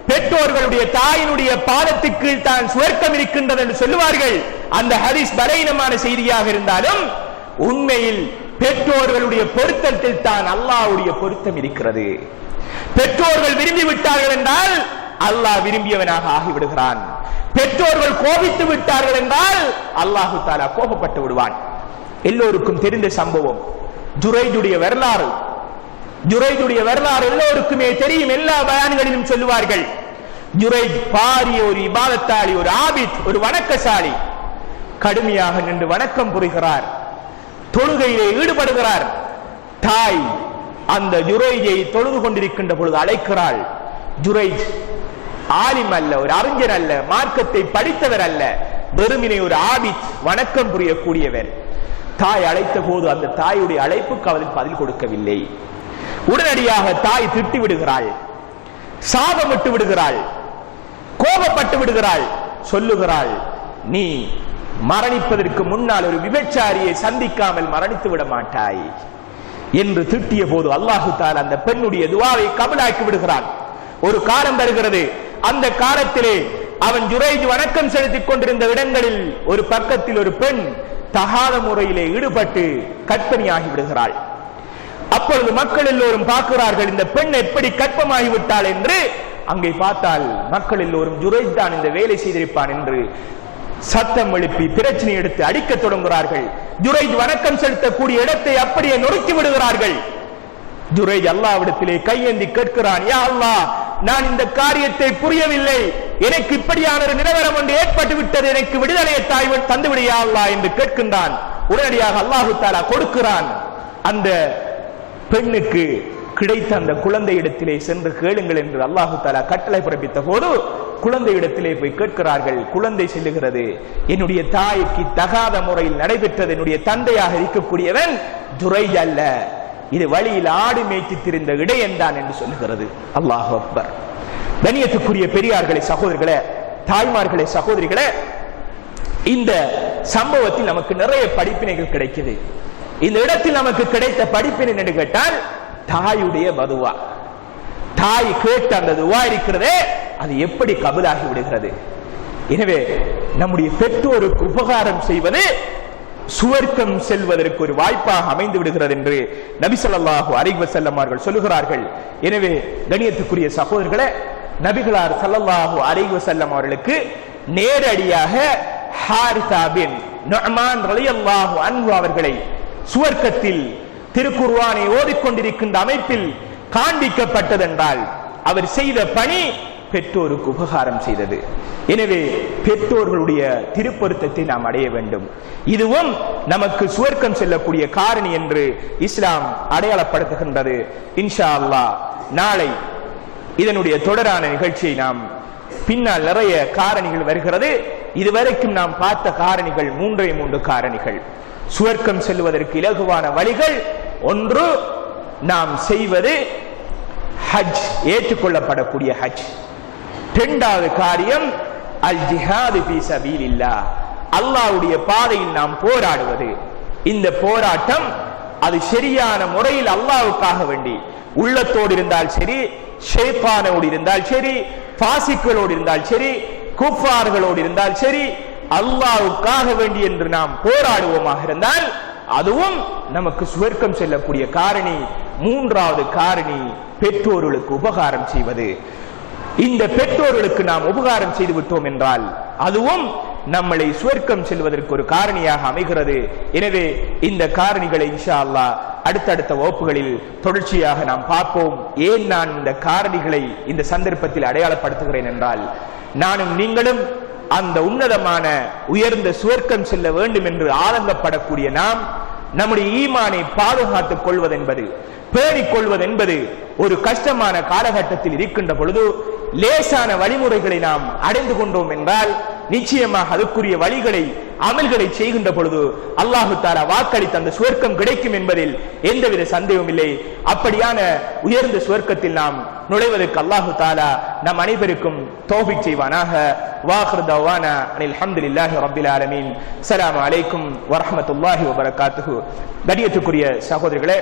பெற்றோர்களுடைய தாயினுடைய பாதத்துக்கு தான் சுவர்க்கம் இருக்கின்றது என்று சொல்லுவார்கள். அந்த ஹதீஸ் பலவீனமான செய்தியாக இருந்தாலும் உண்மையில் பெற்றோர்களுடைய பொருத்தத்தில் தான் அல்லாஹ்வுடைய பொருத்தம் இருக்கிறது. பெற்றோர்கள் விரும்பி விட்டார்கள் என்றால் அல்லாஹ் விரும்பியவனாக ஆகிவிடுகிறான். பெற்றோர்கள் கோபித்து விட்டார்கள் என்றால் அல்லாஹு தஆலா கோபப்பட்டு விடுவான். எல்லோருக்கும் தெரிந்த சம்பவம் ஜுரைதுடைய வரலாறு. ஜுரைதுடைய வரலாறு எல்லோருக்குமே தெரியும், எல்லா பயான்களிலும் சொல்லுவார்கள். ஜுரைத் பாரிய ஒரு இபாதத்தாளி, ஒரு ஆபித், ஒரு வணக்கசாலி. கடுமையாக நின்று வணக்கம் புரிகிறார், தொழுகையிலே ஈடுபடுகிறார். தாய் அந்த ஜுரைஜை தொழுது கொண்டிருக்கின்ற பொழுது அழைக்கிறாள். ஜுரைஜ் ஆலிம் அல்ல, ஒரு அறிஞர் அல்ல, மார்க்கத்தை படித்தவர் அல்ல, வெறுமினை ஒரு ஆபித், வணக்கம் புரியக்கூடியவர். தாய் அழைத்த போது அந்த தாயுடைய அழைப்புக்கு அவள் பதில் கொடுக்கவில்லை. உடனடியாக தாய் திட்டி விடுகிறாள், சாபமிட்டு விடுகிறாள், கோபப்பட்டு விடுகிறாள். சொல்லுகிறாள், நீ மரணிப்பதற்கு முன்னால் ஒரு விபச்சாரியை சந்திக்காமல் மரணித்து விட மாட்டாய் என்று திட்டிய போது அல்லாஹு தஆலா அந்த பெண்ணுடைய துஆவை கபூலாக்கி விடுகிறான். ஒரு காலம் வருகிறது, அந்த காலத்திலே அவன் ஜுரைஜ் வணக்கம் செலுத்திக் கொண்டிருந்த இடங்களில் ஒரு பக்கத்தில் ஒரு பெண் தகாத முறையிலே ஈடுபட்டு கற்பனையாகி விடுகிறாள். அப்பொழுது மக்கள் எல்லோரும் பார்க்கிறார்கள், இந்த பெண் எப்படி கற்பமாகிவிட்டாள் என்று. அங்கே பார்த்தால் மக்கள் எல்லோரும் ஜுரைஜ் தான் இந்த வேலை செய்திருப்பான் என்று சத்தம் எழுப்பி பிரச்சனை எடுத்து அடிக்க தொடங்குகிறார்கள். ஜுரைஜ் வணக்கம் செலுத்தக்கூடிய இடத்தை அப்படியே நொறுக்கி விடுகிறார்கள். ஜுரைஜ் அல்லாஹ்விடத்திலே கையேந்தி கேட்கிறான், யா அல்லாஹ், நான் இந்த காரியத்தை புரியவில்லை, எனக்கு இப்படியான ஒரு நிலவரம் ஒன்று ஏற்பட்டு விட்டது, எனக்கு விடுதலையை தாய் தந்துவிடு யா அல்லாஹ் என்று கேட்கின்றான். உடனடியாக அல்லாஹு தஆலா கொடுக்கிறான். அந்த பெண்ணுக்கு கிடைத்த அந்த குழந்தை இடத்திலே சென்று கேளுங்கள் என்று அல்லாஹு தஆலா கட்டளை பிறப்பித்த போது குழந்தை இடத்திலே போய் கேட்கிறார்கள். குழந்தை சொல்லுகிறது, என்னுடைய தாய்க்கு தகாத முறையில் நடைபெற்றது, என்னுடைய தந்தையாக இருக்கக்கூடியவன் ஜுரைஜ் அல்ல, இது வழியில் ஆடு மேய்ச்சி திரிந்த இடையன் தான் என்று சொல்லுகிறது. அல்லாஹு அக்பர். கண்ணியத்துக்குரிய பெரியார்களே, சகோதரர்களே, தாய்மார்களே, சகோதரிகளே, இந்த சம்பவத்தில் நமக்கு நிறைய படிப்பினைகள் கிடைக்குது. இந்த இடத்தில் நமக்கு கிடைத்த படிப்பினை என்று கேட்டால் தாயுடைய பதுவா. தாய் கேட்ட அந்த துவா இருக்கிறதே, அது எப்படி கபூலாகி விடுகிறது. எனவே நம்முடைய பெற்றோருக்கு உபகாரம் செய்வது சுவர்க்கம் செல்வதற்கு ஒரு வாய்ப்பாக அமைந்து விடுகிறது என்று நபி ஸல்லல்லாஹு அலைஹி வஸல்லம் அவர்கள் சொல்லுகிறார்கள். எனவே கண்ணியத்துக்குரிய சகோதரர்களே, நபிகளார் ஸல்லல்லாஹு அலைஹி வஸல்லம் அவர்களுக்கு நேரடியாக ஹாரிஸா பின் நுஅமான் ரலியல்லாஹு அன்ஹு அவர்களை சுவர்க்கத்தில் திருக்குர்ஆனை ஓதிக்கொண்டிருக்கின்ற அமைப்பில் காண்பிக்கப்பட்டதென்றால் அவர் செய்த பணி பெற்றோருக்கு உபகாரம் செய்தது. எனவே பெற்றோர்களுடைய திருப்பொருத்தத்தை நாம் அடைய வேண்டும். இதுவும் நமக்கு சுவர்க்கம் செல்லக்கூடிய காரணி என்று இஸ்லாம் அடையாளப்படுத்துகின்றது. இன்ஷா அல்லாஹ் நாளை இதனுடைய தொடரான நிகழ்ச்சியை நாம் பின்னால் நிறைய காரணிகள் வருகிறது. இதுவரைக்கும் நாம் பார்த்த காரணிகள் மூன்று காரணிகள். சுவர்க்கம் செல்வதற்கு இலகுவான வழிகள். ஒன்று, நாம் செய்வது ஹஜ், ஏற்றுக்கொள்ளப்படக்கூடிய ஹஜ். இரண்டாவது காரியம் அல் ஜிஹாது ஃபீ சபீலில்லாஹ், அல்லாஹ்வுடைய பாதையில் நாம் போராடுவது. இந்த போராட்டம் அது சரியான முறையில் அல்லாஹ்வுக்காக வேண்டி உள்ளத்தோடு இருந்தால் சரி, ஷைத்தானோடு இருந்தால் சரி, பாசிக்களோடு இருந்தால் சரி, குஃபார்களோடு இருந்தால் சரி, அல்லாஹ்வுக்காக வேண்டி என்று நாம் போராடுவோமாக இருந்தால் அதுவும் நமக்கு சுவர்க்கம் செல்லக்கூடிய காரணி. மூன்றாவது காரணி பெற்றோர்களுக்கு உபகாரம் செய்வது. இந்த பெற்றோர்களுக்கு நாம் உபகாரம் செய்து விட்டோம் என்றால் அதுவும் நம்மளை சுவர்க்கம் செல்வதற்கு ஒரு காரணியாக அமைகிறது. எனவே இந்த காரணிகளை இன்ஷா அல்லாஹ் அடுத்தடுத்த வகுப்புகளில் தொடர்ச்சியாக நாம் பார்ப்போம். ஏன் நான் இந்த காரணிகளை இந்த சந்தர்ப்பத்தில் அடையாளப்படுத்துகிறேன் என்றால், நானும் நீங்களும் அந்த உன்னதமான உயர்ந்த சுவர்க்கம் செல்ல வேண்டும் என்று ஆதங்கப்படக்கூடிய நாம் நம்முடைய ஈமானை பாதுகாத்துக் கொள்வதென்பது, பேணிக் கொள்வதென்பது ஒரு கஷ்டமான காலகட்டத்தில் இருக்கின்ற பொழுது லேசான வழிமுறைகளை நாம் அடைந்து கொண்டோம் என்றால் நிச்சயமாக அதுக்குரிய வழிகளை அமல்களை செய்கின்ற பொழுது அல்லாஹு தஆலா வாக்களித்த அந்த சுவர்க்கம் கிடைக்கும் என்பதில் எந்தவித சந்தேகமும் இல்லை. அப்படியான உயர்ந்த சுவர்க்கத்தில் நாம் நுழைவதற்கு அல்லாஹு தஆலா நம் அனைவருக்கும் தௌஃபீக் செய்வானாக. வாஹிர் தவானா அனில் ஹம்துலில்லாஹி ரப்பில் ஆலமீன். ஸலாமு அலைக்கும் வரஹ்மத்துல்லாஹி வபரகாத்துஹு. கண்ணியத்துக்குரிய சகோதரர்களே,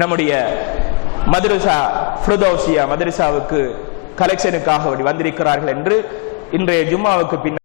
நம்முடைய மதரசா ஃபிர்தௌசியா மதரசாவுக்கு கலெக்ஷனுக்காக வந்திருக்கிறார்கள் என்று இன்றைய ஜும்மாவுக்கு பின்னர்